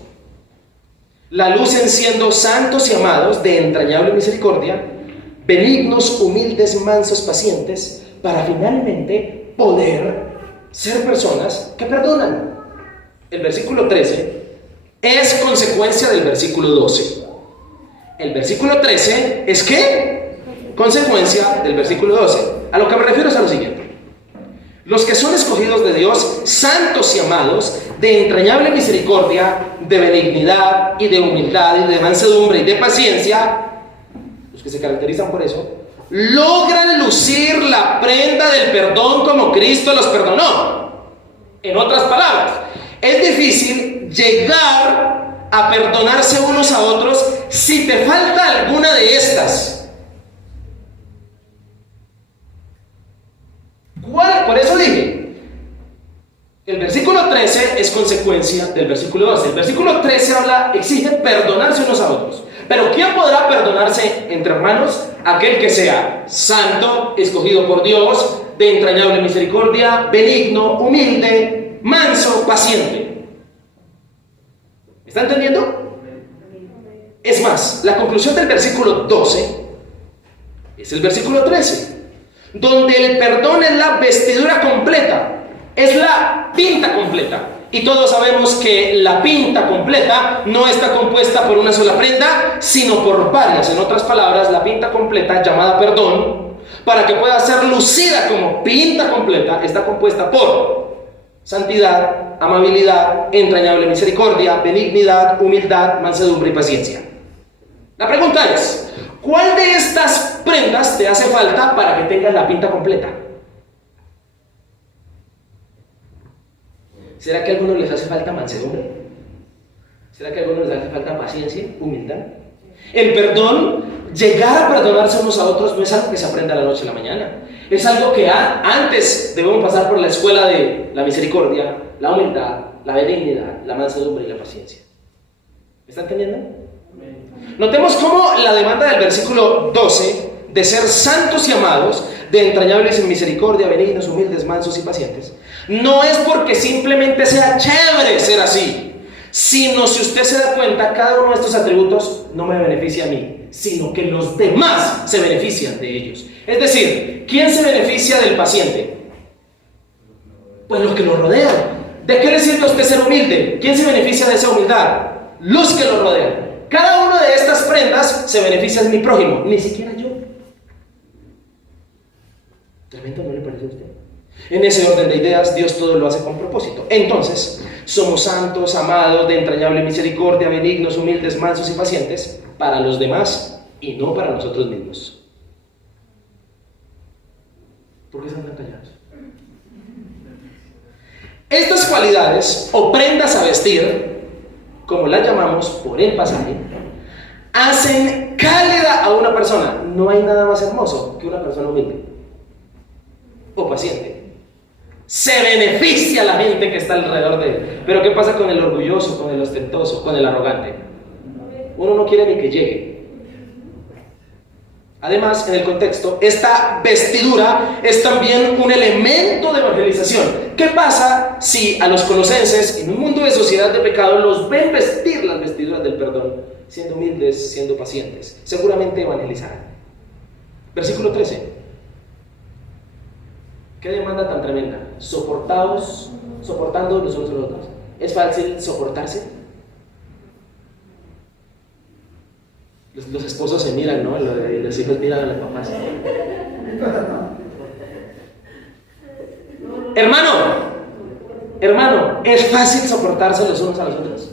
la lucen siendo santos y amados de entrañable misericordia, benignos, humildes, mansos, pacientes, para finalmente poder ser personas que perdonan. El versículo 13 es consecuencia del versículo 12. El versículo 13 es ¿qué? Consecuencia del versículo 12. A lo que me refiero es a lo siguiente: los que son escogidos de Dios, santos y amados, de entrañable misericordia, de benignidad y de humildad y de mansedumbre y de paciencia, los que se caracterizan por eso, logran lucir la prenda del perdón como Cristo los perdonó. En otras palabras, es difícil llegar a perdonarse unos a otros si te falta alguna de estas. ¿Cuál? Por eso dije, el versículo 13 es consecuencia del versículo 12. El versículo 13 exige perdonarse unos a otros. Pero ¿quién podrá perdonarse entre hermanos? Aquel que sea santo, escogido por Dios, de entrañable misericordia, benigno, humilde, manso, paciente. ¿Me está entendiendo? Es más, la conclusión del versículo 12 es el versículo 13, donde el perdón es la vestidura completa, es la pinta completa. Y todos sabemos que la pinta completa no está compuesta por una sola prenda, sino por varias. En otras palabras, la pinta completa, llamada perdón, para que pueda ser lucida como pinta completa, está compuesta por santidad, amabilidad, entrañable misericordia, benignidad, humildad, mansedumbre y paciencia. La pregunta es, ¿cuál de estas prendas te hace falta para que tengas la pinta completa? ¿Será que a algunos les hace falta mansedumbre? ¿Será que a algunos les hace falta paciencia, humildad? El perdón, llegar a perdonarse unos a otros, no es algo que se aprenda de la noche a la mañana. Es algo que antes debemos pasar por la escuela de la misericordia, la humildad, la benignidad, la mansedumbre y la paciencia. ¿Me está entendiendo? Notemos cómo la demanda del versículo 12 de ser santos y amados, de entrañables en misericordia, benignos, humildes, mansos y pacientes, no es porque simplemente sea chévere ser así, sino, si usted se da cuenta, cada uno de estos atributos no me beneficia a mí, sino que los demás se benefician de ellos. Es decir, ¿quién se beneficia del paciente? Pues los que lo rodean. ¿De qué le sirve a usted ser humilde? ¿Quién se beneficia de esa humildad? Los que lo rodean. Cada una de estas prendas se beneficia de mi prójimo, ni siquiera yo. ¿Tremendo no le parece a usted? En ese orden de ideas, Dios todo lo hace con propósito. Entonces, somos santos, amados, de entrañable misericordia, benignos, humildes, mansos y pacientes para los demás y no para nosotros mismos. ¿Por qué están tan callados? Estas cualidades o prendas a vestir, como las llamamos por el pasaje, hacen cálida a una persona. No hay nada más hermoso que una persona humilde o paciente. Se beneficia a la gente que está alrededor de él. Pero ¿qué pasa con el orgulloso, con el ostentoso, con el arrogante? Uno no quiere ni que llegue. Además, en el contexto, esta vestidura es también un elemento de evangelización. ¿Qué pasa si a los colosenses, en un mundo de sociedad de pecado, los ven vestir las vestiduras del perdón, siendo humildes, siendo pacientes? Seguramente evangelizarán. Versículo 13. ¿Qué demanda tan tremenda? Soportando los unos a los otros. ¿Es fácil soportarse? Los esposos se miran, ¿no? Los hijos miran a las mamás. Hermano, ¿es fácil soportarse los unos a los otros?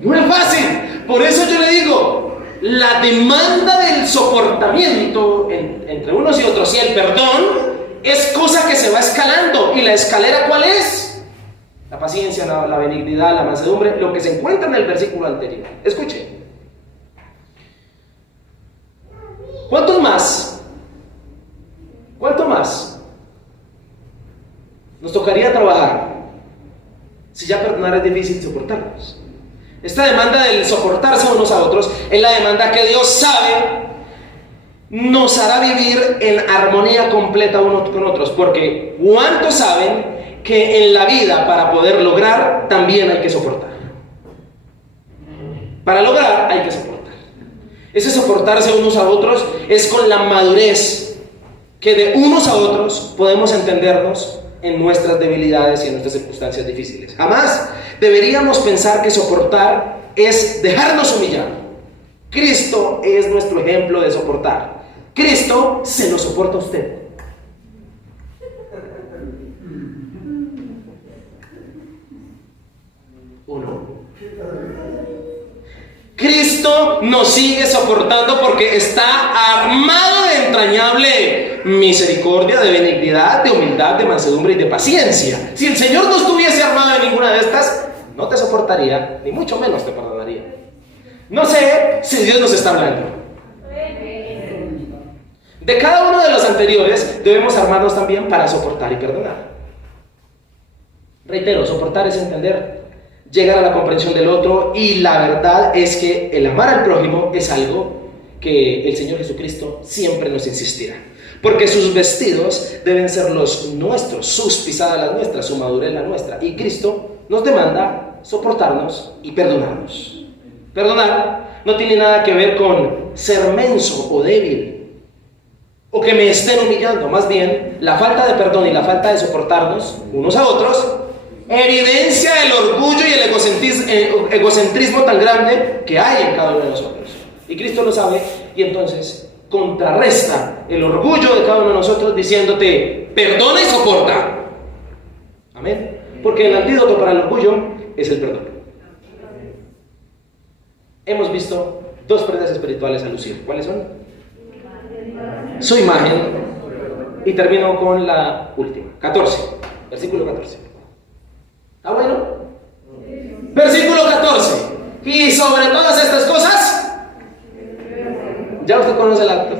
No es fácil. Por eso yo le digo, la demanda del soportamiento entre unos y otros y el perdón es cosa que se va escalando. ¿Y la escalera cuál es? La paciencia, la benignidad, la mansedumbre, lo que se encuentra en el versículo anterior. Escuche. ¿Cuánto más nos tocaría trabajar si ya perdonar es difícil soportarnos? Esta demanda del soportarse unos a otros es la demanda que Dios sabe nos hará vivir en armonía completa unos con otros, porque ¿cuántos saben que en la vida para poder lograr también hay que soportar? Para lograr hay que soportar. Ese soportarse unos a otros es con la madurez que de unos a otros podemos entendernos en nuestras debilidades y en nuestras circunstancias difíciles. Jamás deberíamos pensar que soportar es dejarnos humillar. Cristo es nuestro ejemplo de soportar. Cristo se lo soporta a usted. Uno. Cristo nos sigue soportando porque está armado de entrañable misericordia, de benignidad, de humildad, de mansedumbre y de paciencia. Si el Señor no estuviese armado de ninguna de estas, no te soportaría, ni mucho menos te perdonaría. No sé si Dios nos está hablando. De cada uno de los anteriores debemos armarnos también para soportar y perdonar. Reitero, soportar es entender, llegar a la comprensión del otro, y la verdad es que el amar al prójimo es algo que el Señor Jesucristo siempre nos insistirá, porque sus vestidos deben ser los nuestros, sus pisadas las nuestras, su madurez la nuestra, y Cristo nos demanda soportarnos y perdonarnos. Perdonar no tiene nada que ver con ser menso o débil o que me estén humillando, más bien la falta de perdón y la falta de soportarnos unos a otros evidencia el orgullo y el egocentrismo tan grande que hay en cada uno de nosotros. Y Cristo lo sabe, y entonces contrarresta el orgullo de cada uno de nosotros diciéndote: perdona y soporta. Amén. Porque el antídoto para el orgullo es el perdón. Hemos visto dos prendas espirituales a lucir. ¿Cuáles son? Su imagen. Y termino con la última. 14. Versículo 14. ¿Está bueno? Versículo 14. Y sobre todas estas cosas, ya usted conoce el acto.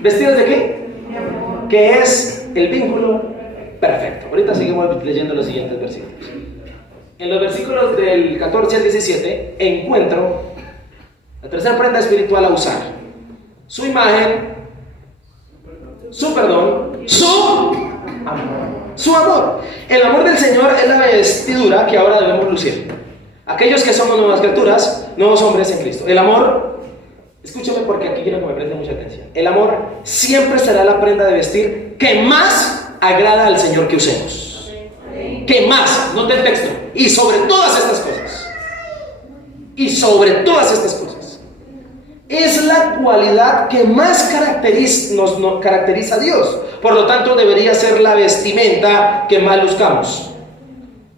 ¿Vestidos de qué? Que es el vínculo perfecto. Ahorita seguimos leyendo los siguientes versículos. En los versículos del 14 al 17 encuentro la tercera prenda espiritual a usar: su imagen, su perdón, su amor. Su amor. El amor del Señor es la vestidura que ahora debemos lucir. Aquellos que somos nuevas criaturas, nuevos hombres en Cristo. El amor, escúchame porque aquí quiero que me preste mucha atención. El amor siempre será la prenda de vestir que más agrada al Señor que usemos. Que más, note el texto. Y sobre todas estas cosas. Y sobre todas estas cosas. Es la cualidad que más nos caracteriza a Dios. Por lo tanto, debería ser la vestimenta que más luzcamos.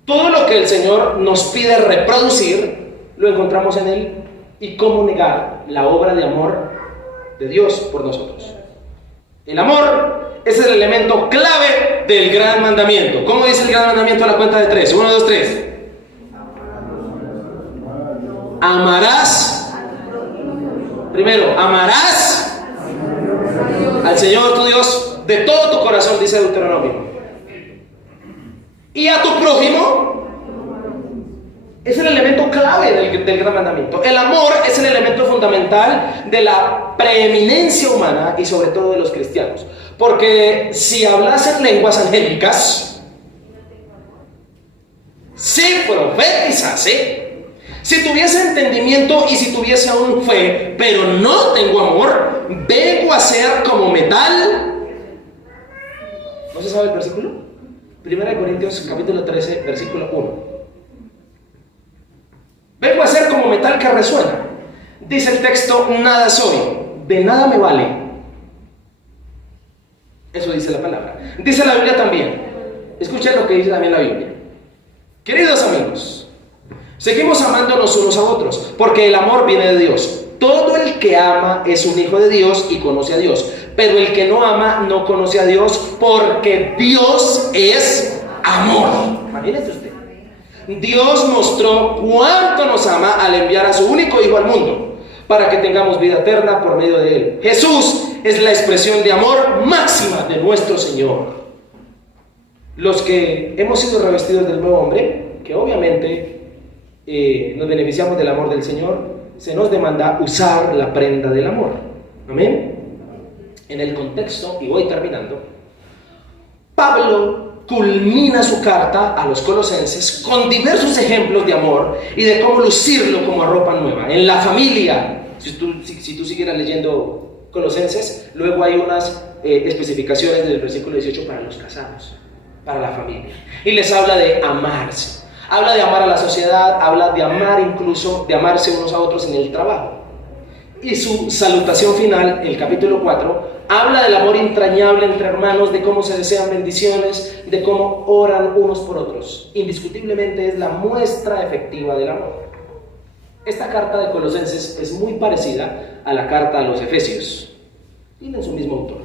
Todo lo que el Señor nos pide reproducir, lo encontramos en Él. ¿Y cómo negar la obra de amor de Dios por nosotros? El amor es el elemento clave del gran mandamiento. ¿Cómo dice el gran mandamiento a la cuenta de 3? 1, 2, 3. Amarás. Primero, amarás al Señor tu Dios de todo tu corazón, dice Deuteronomio. Y a tu prójimo. Es el elemento clave del gran mandamiento. El amor es el elemento fundamental de la preeminencia humana y sobre todo de los cristianos. Porque si hablasen lenguas angélicas, si profetizase, si tuviese entendimiento y si tuviese aún fe, pero no tengo amor, vengo a ser como metal. ¿No se sabe el versículo? 1 Corintios capítulo 13, versículo 1. Vengo a ser como metal que resuena. Dice el texto: nada soy, de nada me vale. Eso dice la palabra. Dice la Biblia también. Escuchen lo que dice también la Biblia. Queridos amigos, seguimos amándonos unos a otros, porque el amor viene de Dios. Todo el que ama es un hijo de Dios y conoce a Dios. Pero el que no ama no conoce a Dios, porque Dios es amor. Imagínese usted. Dios mostró cuánto nos ama al enviar a su único hijo al mundo, para que tengamos vida eterna por medio de él. Jesús es la expresión de amor máxima de nuestro Señor. Los que hemos sido revestidos del nuevo hombre, que obviamente nos beneficiamos del amor del Señor, se nos demanda usar la prenda del amor. Amén. En el contexto, y voy terminando, Pablo culmina su carta a los colosenses con diversos ejemplos de amor y de cómo lucirlo como ropa nueva. En la familia, si tú siguieras leyendo Colosenses, luego hay unas especificaciones del versículo 18 para los casados, para la familia. Y les habla de amarse. Habla de amar a la sociedad, habla de amar incluso, de amarse unos a otros en el trabajo. Y su salutación final, el capítulo 4, habla del amor entrañable entre hermanos, de cómo se desean bendiciones, de cómo oran unos por otros. Indiscutiblemente es la muestra efectiva del amor. Esta carta de Colosenses es muy parecida a la carta a los Efesios. Tienen su mismo autor.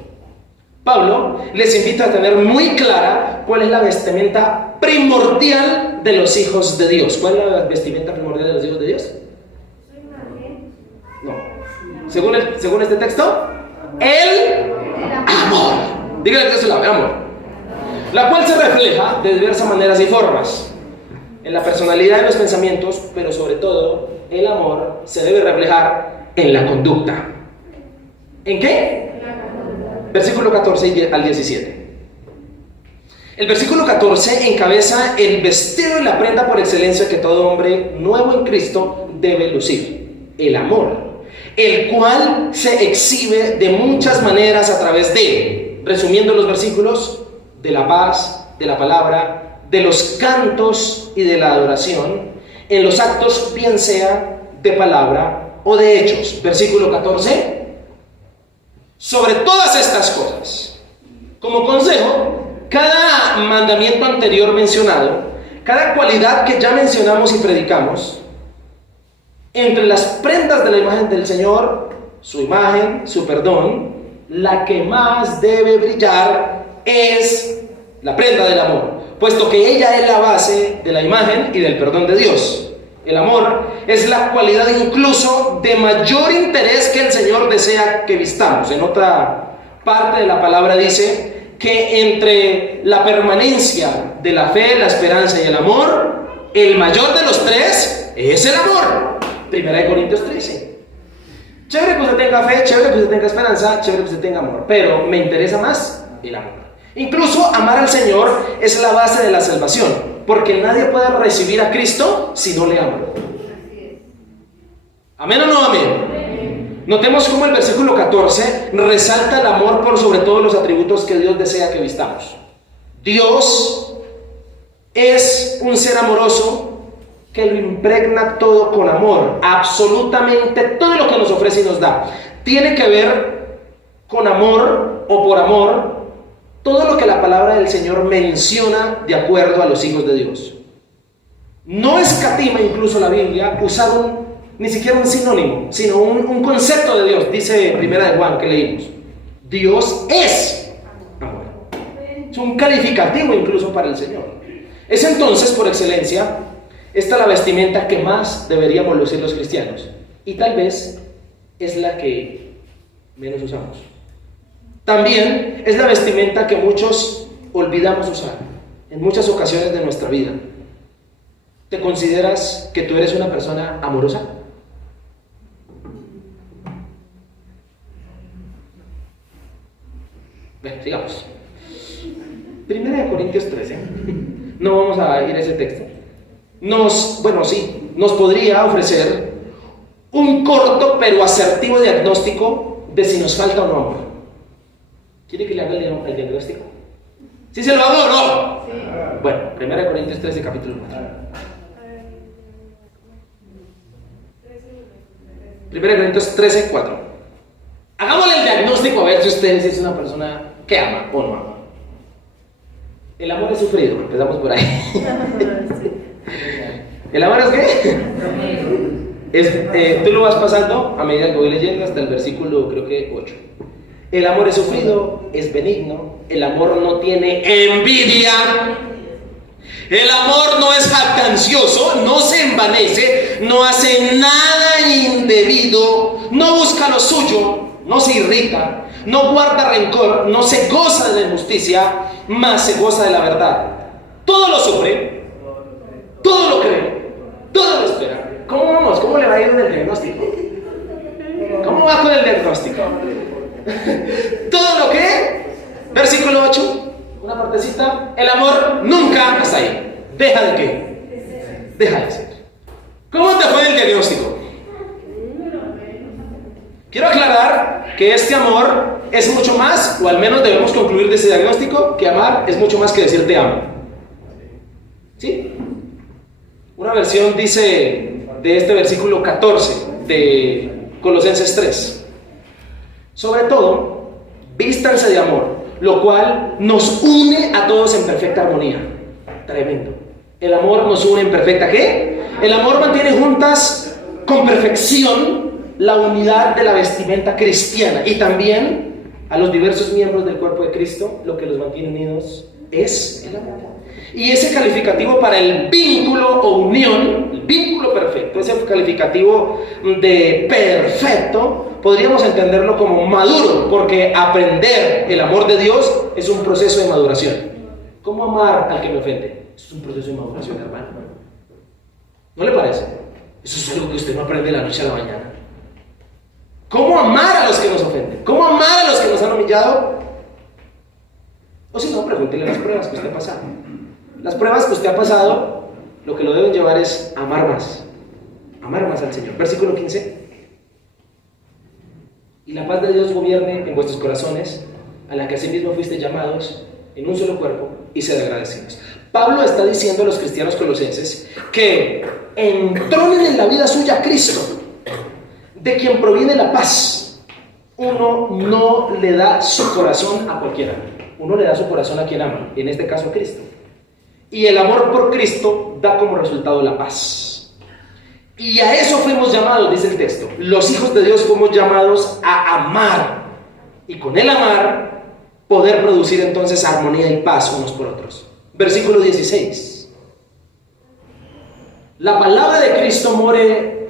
Pablo les invita a tener muy clara cuál es la vestimenta primordial de los hijos de Dios. ¿Cuál es la vestimenta primordial de los hijos de Dios? No. Según este texto, el amor. Dígale que es el amor. La cual se refleja de diversas maneras y formas en la personalidad de los pensamientos, pero sobre todo el amor se debe reflejar en la conducta. ¿En qué? Versículo 14 al 17. El versículo 14 encabeza el vestido y la prenda por excelencia que todo hombre nuevo en Cristo debe lucir: el amor, el cual se exhibe de muchas maneras a través de, resumiendo los versículos, de la paz, de la palabra, de los cantos y de la adoración, en los actos, bien sea de palabra o de hechos. Versículo 14. Sobre todas estas cosas, como consejo, cada mandamiento anterior mencionado, cada cualidad que ya mencionamos y predicamos, entre las prendas de la imagen del Señor, su imagen, su perdón, la que más debe brillar es la prenda del amor, puesto que ella es la base de la imagen y del perdón de Dios. El amor es la cualidad incluso de mayor interés que el Señor desea que vistamos. En otra parte de la palabra dice que entre la permanencia de la fe, la esperanza y el amor, el mayor de los tres es el amor. 1 Corintios 13. Chévere que usted tenga fe, chévere que usted tenga esperanza, chévere que usted tenga amor, pero me interesa más el amor. Incluso amar al Señor es la base de la salvación, porque nadie puede recibir a Cristo si no le ama. ¿Amén o no amén? Notemos cómo el versículo 14 resalta el amor por sobre todos los atributos que Dios desea que vistamos. Dios es un ser amoroso que lo impregna todo con amor. Absolutamente todo lo que nos ofrece y nos da tiene que ver con amor o por amor. Todo lo que la palabra del Señor menciona de acuerdo a los hijos de Dios. No escatima incluso la Biblia usar ni siquiera un sinónimo, sino un concepto de Dios. Dice Primera de Juan que leímos: Dios es amor. Es un calificativo incluso para el Señor. Es entonces, por excelencia, esta la vestimenta que más deberíamos lucir los cristianos. Y tal vez es la que menos usamos. También es la vestimenta que muchos olvidamos usar en muchas ocasiones de nuestra vida. ¿Te consideras que tú eres una persona amorosa? Bueno, sigamos. 1 Corintios 13. No vamos a ir a ese texto. Nos podría ofrecer un corto pero asertivo diagnóstico de si nos falta o no amor. ¿Quiere que le haga el diagnóstico? ¿Sí se lo hago o no? Sí. Bueno, 1 Corintios 13, capítulo 4. 1 Corintios 13, 4. Hagámosle el diagnóstico a ver si usted es una persona que ama o no ama. El amor es sufrido, empezamos por ahí. ¿El amor es qué? Tú lo vas pasando a medida que voy leyendo hasta el versículo, creo que 8. El amor es sufrido, es benigno, el amor no tiene envidia, el amor no es jactancioso, no se envanece, no hace nada indebido, no busca lo suyo, no se irrita, no guarda rencor, no se goza de la injusticia, mas se goza de la verdad. Todo lo sufre, todo lo cree, todo lo espera. ¿Cómo vamos? ¿Cómo le va a ir en el diagnóstico? ¿Cómo va con el diagnóstico? Todo lo que, versículo 8, una partecita, el amor nunca está ahí. ¿Deja de qué? Deja de ser. ¿Cómo te fue el diagnóstico? Quiero aclarar que este amor es mucho más, o al menos debemos concluir de ese diagnóstico, que amar es mucho más que decir te amo. ¿Sí? Una versión dice de este versículo 14 de Colosenses 3. Sobre todo, vístanse de amor, lo cual nos une a todos en perfecta armonía. Tremendo. El amor nos une en perfecta ¿qué? El amor mantiene juntas con perfección la unidad de la vestimenta cristiana, y también a los diversos miembros del cuerpo de Cristo lo que los mantiene unidos es el amor. Y ese calificativo para el vínculo o unión, el vínculo perfecto, ese calificativo de perfecto, podríamos entenderlo como maduro, porque aprender el amor de Dios es un proceso de maduración. ¿Cómo amar al que me ofende? Eso es un proceso de maduración, hermano. ¿No le parece? Eso es algo que usted no aprende de la noche a la mañana. ¿Cómo amar a los que nos ofenden? ¿Cómo amar a los que nos han humillado? O si no, pregúntele las pruebas que usted ha pasado. Las pruebas que usted ha pasado, lo que lo deben llevar es amar más al Señor. Versículo 15. Y la paz de Dios gobierne en vuestros corazones, a la que asimismo fuisteis llamados en un solo cuerpo, y sed agradecidos. Pablo está diciendo a los cristianos colosenses que entronen en la vida suya a Cristo, de quien proviene la paz. Uno no le da su corazón a cualquiera, uno le da su corazón a quien ama, en este caso a Cristo. Y el amor por Cristo da como resultado la paz. Y a eso fuimos llamados, dice el texto. Los hijos de Dios fuimos llamados a amar, y con el amar poder producir entonces armonía y paz unos por otros. Versículo 16. La palabra de Cristo more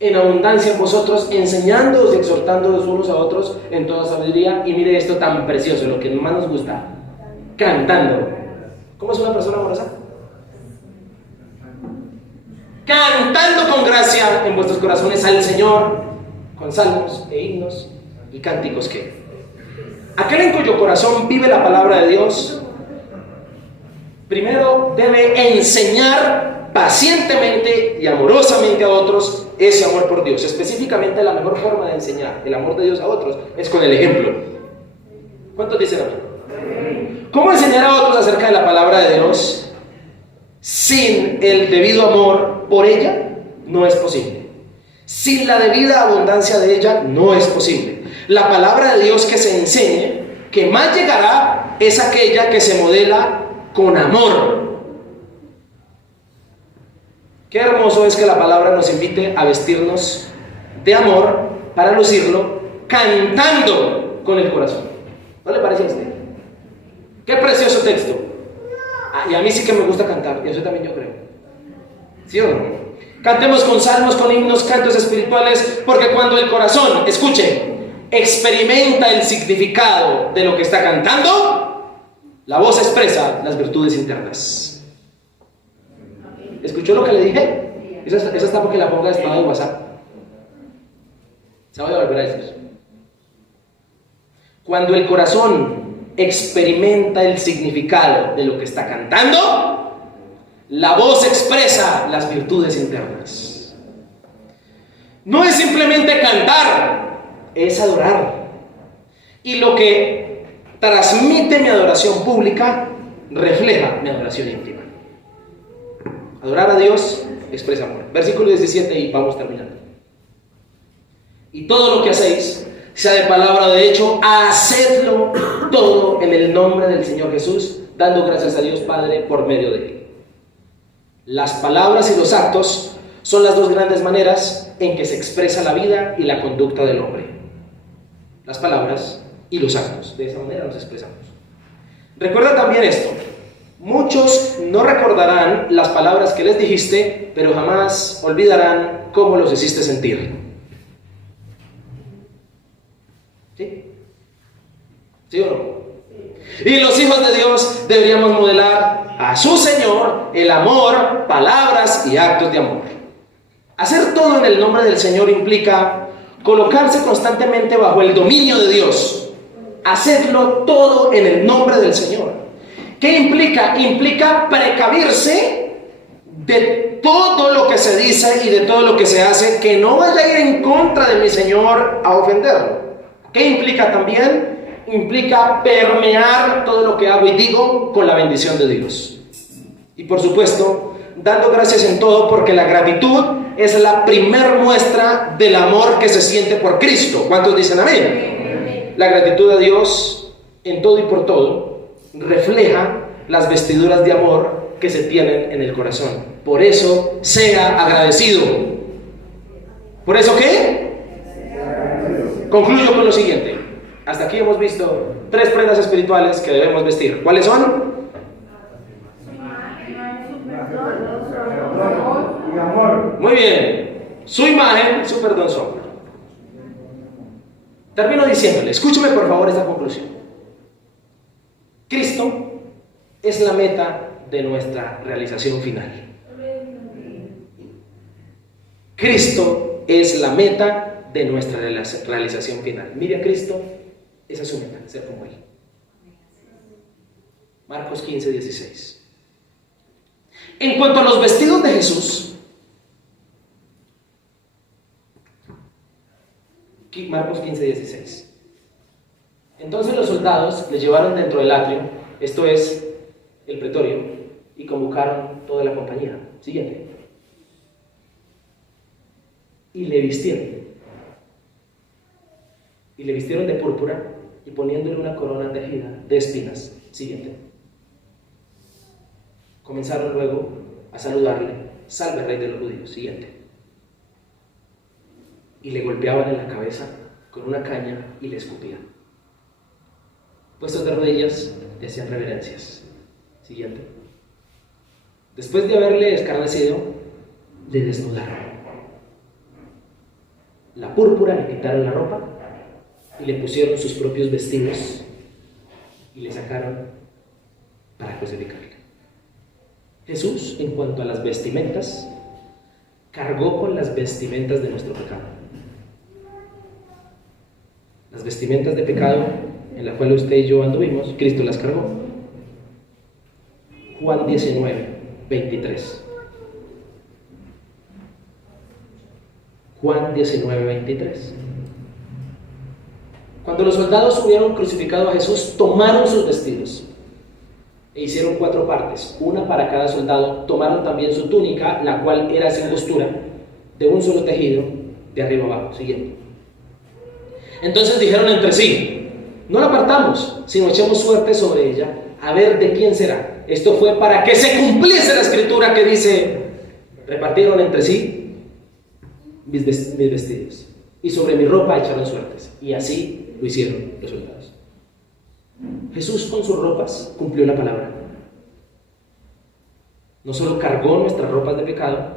en abundancia en vosotros, enseñándoos y exhortándoos unos a otros en toda sabiduría. Y mire esto tan precioso, lo que más nos gusta: cantando. ¿Cómo es una persona amorosa? Cantando con gracia en vuestros corazones al Señor, con salmos e himnos y cánticos que aquel en cuyo corazón vive la palabra de Dios, primero debe enseñar pacientemente y amorosamente a otros ese amor por Dios. Específicamente, la mejor forma de enseñar el amor de Dios a otros es con el ejemplo. ¿Cuántos dicen amén? ¿Cómo enseñar a otros acerca de la palabra de Dios sin el debido amor por ella? No es posible. Sin la debida abundancia de ella, no es posible. La palabra de Dios que se enseñe, que más llegará, es aquella que se modela con amor. Qué hermoso es que la palabra nos invite a vestirnos de amor para lucirlo cantando con el corazón. ¿No le parece a usted? Qué precioso texto. Y a mí sí que me gusta cantar, y eso también yo creo. ¿Sí o no? Cantemos con salmos, con himnos, cantos espirituales, porque cuando el corazón, escuche, experimenta el significado de lo que está cantando, la voz expresa las virtudes internas. ¿Escuchó lo que le dije? Esa está porque la ponga de estado de WhatsApp. Se va a volver a decir. Cuando el corazón experimenta el significado de lo que está cantando, la voz expresa las virtudes internas. No es simplemente cantar, es adorar. Y lo que transmite mi adoración pública refleja mi adoración íntima. Adorar a Dios expresa amor. Versículo 17 y vamos terminando. Y todo lo que hacéis, sea de palabra o de hecho, hacedlo todo en el nombre del Señor Jesús, dando gracias a Dios Padre por medio de Él. Las palabras y los actos son las dos grandes maneras en que se expresa la vida y la conducta del hombre. Las palabras y los actos. De esa manera nos expresamos. Recuerda también esto: muchos no recordarán las palabras que les dijiste, pero jamás olvidarán cómo los hiciste sentir. ¿Sí? ¿Sí o no? Y los hijos de Dios deberíamos modelar a su Señor el amor, palabras y actos de amor. Hacer todo en el nombre del Señor implica colocarse constantemente bajo el dominio de Dios. Hacerlo todo en el nombre del Señor. ¿Qué implica? Implica precavirse de todo lo que se dice y de todo lo que se hace, que no vaya a ir en contra de mi Señor a ofenderlo. ¿Qué implica también? Implica permear todo lo que hago y digo con la bendición de Dios. Y por supuesto, dando gracias en todo, porque la gratitud es la primer muestra del amor que se siente por Cristo. ¿Cuántos dicen amén? La gratitud a Dios en todo y por todo refleja las vestiduras de amor que se tienen en el corazón. Por eso, sea agradecido. ¿Por eso qué? Concluyo con lo siguiente. Hasta aquí hemos visto 3 prendas espirituales que debemos vestir. ¿Cuáles son? Muy bien. Su imagen, su perdón, su amor. Termino diciéndole, escúcheme por favor esta conclusión. Cristo es la meta de nuestra realización final. Cristo es la meta de nuestra realización final. Mire a Cristo, esa es su meta, ser como Él. Marcos 15, 16. En cuanto a los vestidos de Jesús, Marcos 15, 16. Entonces los soldados le llevaron dentro del atrio, esto es, el pretorio, y convocaron toda la compañía. Siguiente. Y le vistieron. Y le vistieron de púrpura y poniéndole una corona tejida de espinas. Siguiente. Comenzaron luego a saludarle, salve rey de los judíos. Siguiente. Y le golpeaban en la cabeza con una caña y le escupían. Puestos de rodillas, le hacían reverencias. Siguiente. Después de haberle escarnecido, le desnudaron. La púrpura, le quitaron la ropa y le pusieron sus propios vestidos y le sacaron para crucificarle. Jesús, en cuanto a las vestimentas, cargó con las vestimentas de nuestro pecado. Las vestimentas de pecado en la cual usted y yo anduvimos, Cristo las cargó. Juan 19, 23. Juan 19, 23. Cuando los soldados hubieron crucificado a Jesús, tomaron sus vestidos e hicieron 4 partes, una para cada soldado. Tomaron también su túnica, la cual era sin costura, de un solo tejido, de arriba abajo. Siguiente. Entonces dijeron entre sí, no la partamos, sino echemos suerte sobre ella, a ver de quién será. Esto fue para que se cumpliese la escritura que dice, repartieron entre sí mis vestidos, y sobre mi ropa echaron suertes. Y así lo hicieron los soldados. Jesús con sus ropas cumplió la palabra. No solo cargó nuestras ropas de pecado,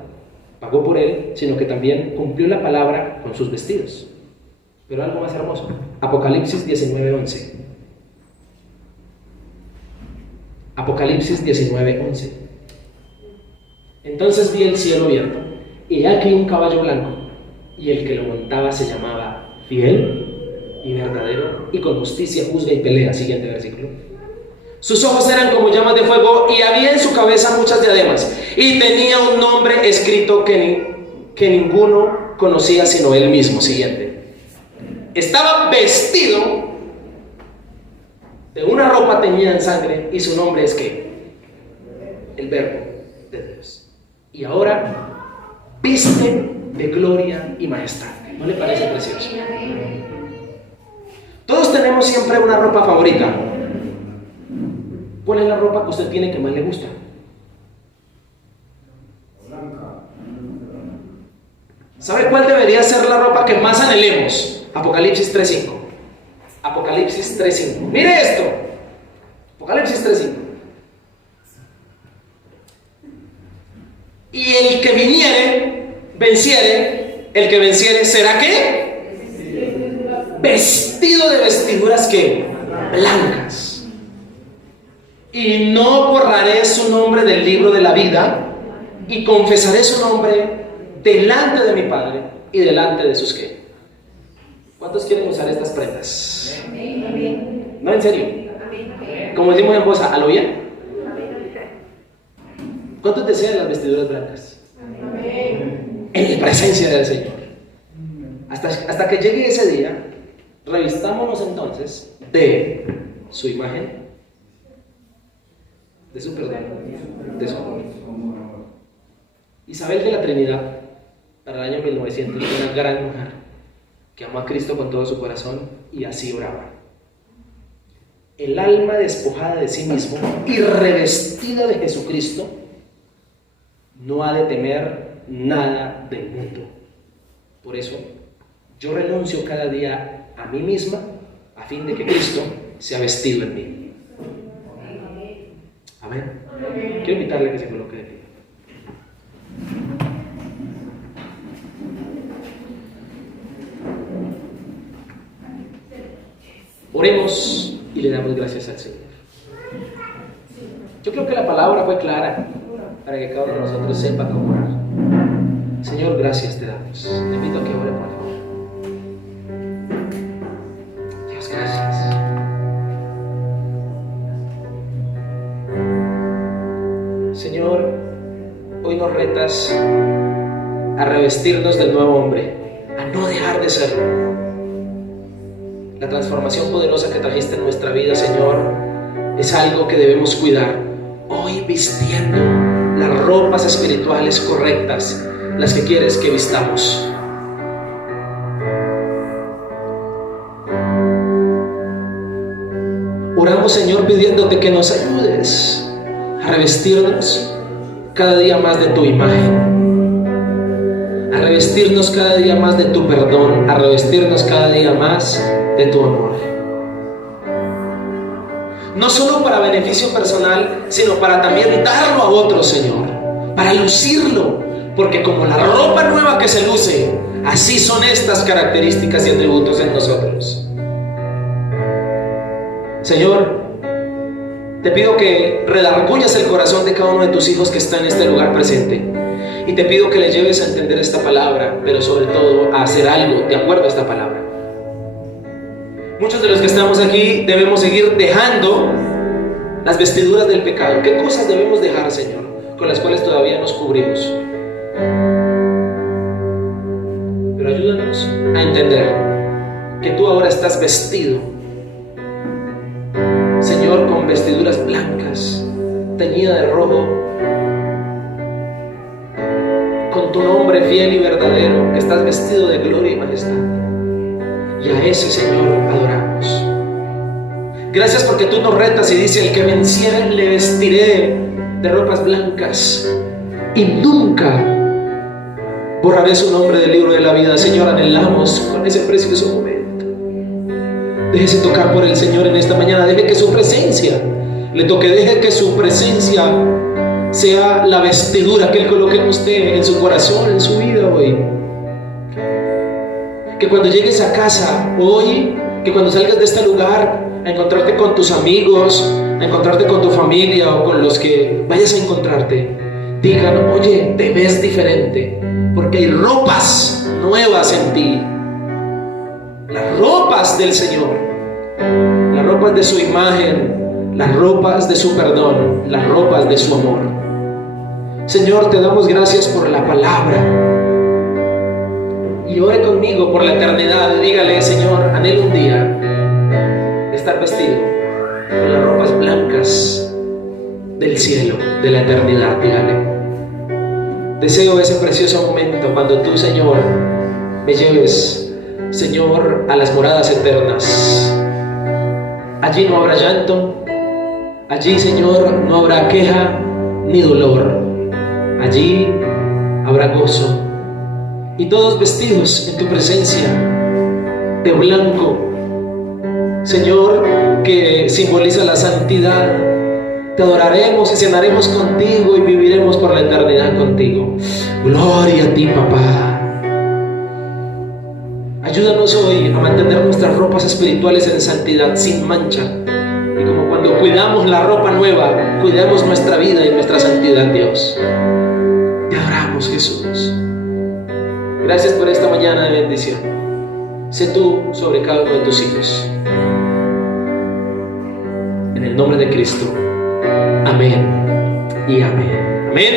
pagó por él, sino que también cumplió la palabra con sus vestidos. Pero algo más hermoso, Apocalipsis 19:11. Apocalipsis 19:11. Entonces vi el cielo abierto, y aquí un caballo blanco, y el que lo montaba se llamaba Fiel y Verdadero, y con justicia juzga y pelea. Siguiente versículo. Sus ojos eran como llamas de fuego, y había en su cabeza muchas diademas, y tenía un nombre escrito que ninguno conocía sino él mismo. Siguiente. Estaba vestido de una ropa teñida en sangre, y su nombre es ¿qué? El Verbo de Dios. Y ahora viste de gloria y majestad. ¿No le parece precioso? Todos tenemos siempre una ropa favorita. ¿Cuál es la ropa que usted tiene que más le gusta? ¿Sabe cuál debería ser la ropa que más anhelemos? Apocalipsis 3:5. Apocalipsis 3:5. Mire esto. Apocalipsis 3:5. Y el que viniere, venciere, el que venciere, ¿será qué? Vestido de vestiduras que blancas. Y no borraré su su nombre del libro de la vida y confesaré su nombre delante de mi Padre y delante de sus ¿qué? ¿Cuántos quieren usar estas prendas? No, en serio. Como decimos en voz, ¿a lo bien? ¿Cuántos desean las vestiduras blancas? En la presencia del Señor. Hasta que llegue ese día, revistámonos entonces de su imagen, de su perdón, de su amor. Isabel de la Trinidad, para el año 1900, una gran mujer que amó a Cristo con todo su corazón y así oraba: el alma despojada de sí mismo y revestida de Jesucristo no ha de temer nada del mundo. Por eso yo renuncio cada día a mí misma a fin de que Cristo sea vestido en mí. Amén. Quiero invitarle a que se coloque de pie. Oremos y le damos gracias al Señor. Yo creo que la palabra fue clara para que cada uno de nosotros sepa cómo orar. Señor, gracias te damos. Te invito a que ore, por favor. Dios, gracias. Señor, hoy nos retas a revestirnos del nuevo hombre, a no dejar de serlo. La transformación poderosa que trajiste en nuestra vida, Señor, es algo que debemos cuidar. Hoy vistiendo las ropas espirituales correctas, las que quieres que vistamos. Oramos, Señor, pidiéndote que nos ayudes a revestirnos cada día más de tu imagen, a revestirnos cada día más de tu perdón, a revestirnos cada día más de tu amor. No solo para beneficio personal, sino para también darlo a otros, Señor, para lucirlo, porque como la ropa nueva que se luce, así son estas características y atributos en nosotros. Señor, te pido que redargullas el corazón de cada uno de tus hijos que está en este lugar presente, y te pido que le lleves a entender esta palabra, pero sobre todo a hacer algo de acuerdo a esta palabra. Muchos de los que estamos aquí debemos seguir dejando las vestiduras del pecado. ¿Qué cosas debemos dejar, Señor, con las cuales todavía nos cubrimos? Pero ayúdanos a entender que tú ahora estás vestido, Señor, con vestiduras blancas, teñida de rojo, con tu nombre fiel y verdadero, que estás vestido de gloria y majestad. Y a ese Señor adoramos. Gracias porque tú nos retas y dices: el que venciere le vestiré de ropas blancas y nunca borraré su nombre del libro de la vida. Señor, anhelamos con ese precioso momento. Déjese tocar por el Señor en esta mañana. Deje que su presencia le toque. Deje que su presencia sea la vestidura que Él coloque en usted, en su corazón, en su vida hoy. Que cuando llegues a casa hoy, que cuando salgas de este lugar a encontrarte con tus amigos, a encontrarte con tu familia o con los que vayas a encontrarte, digan: oye, te ves diferente, porque hay ropas nuevas en ti. Las ropas del Señor, las ropas de su imagen, las ropas de su perdón, las ropas de su amor. Señor, te damos gracias por la palabra. Y ore conmigo por la eternidad. Dígale: Señor, anhelo un día estar vestido con las ropas blancas del cielo, de la eternidad. Dígale: deseo ese precioso momento cuando tú, Señor, me lleves, Señor, a las moradas eternas. Allí no habrá llanto, allí, Señor, no habrá queja ni dolor. Allí habrá gozo, y todos vestidos en tu presencia de blanco, Señor, que simboliza la santidad. Te adoraremos y cenaremos contigo y viviremos por la eternidad contigo. Gloria a ti, papá. Ayúdanos hoy a mantener nuestras ropas espirituales en santidad, sin mancha, y como Cuando cuidamos la ropa nueva, cuidamos nuestra vida y nuestra santidad, Dios. Te adoramos, Jesús. Gracias por esta mañana de bendición. Sé tú sobre cada uno de tus hijos. En el nombre de Cristo. Amén y amén. Amén.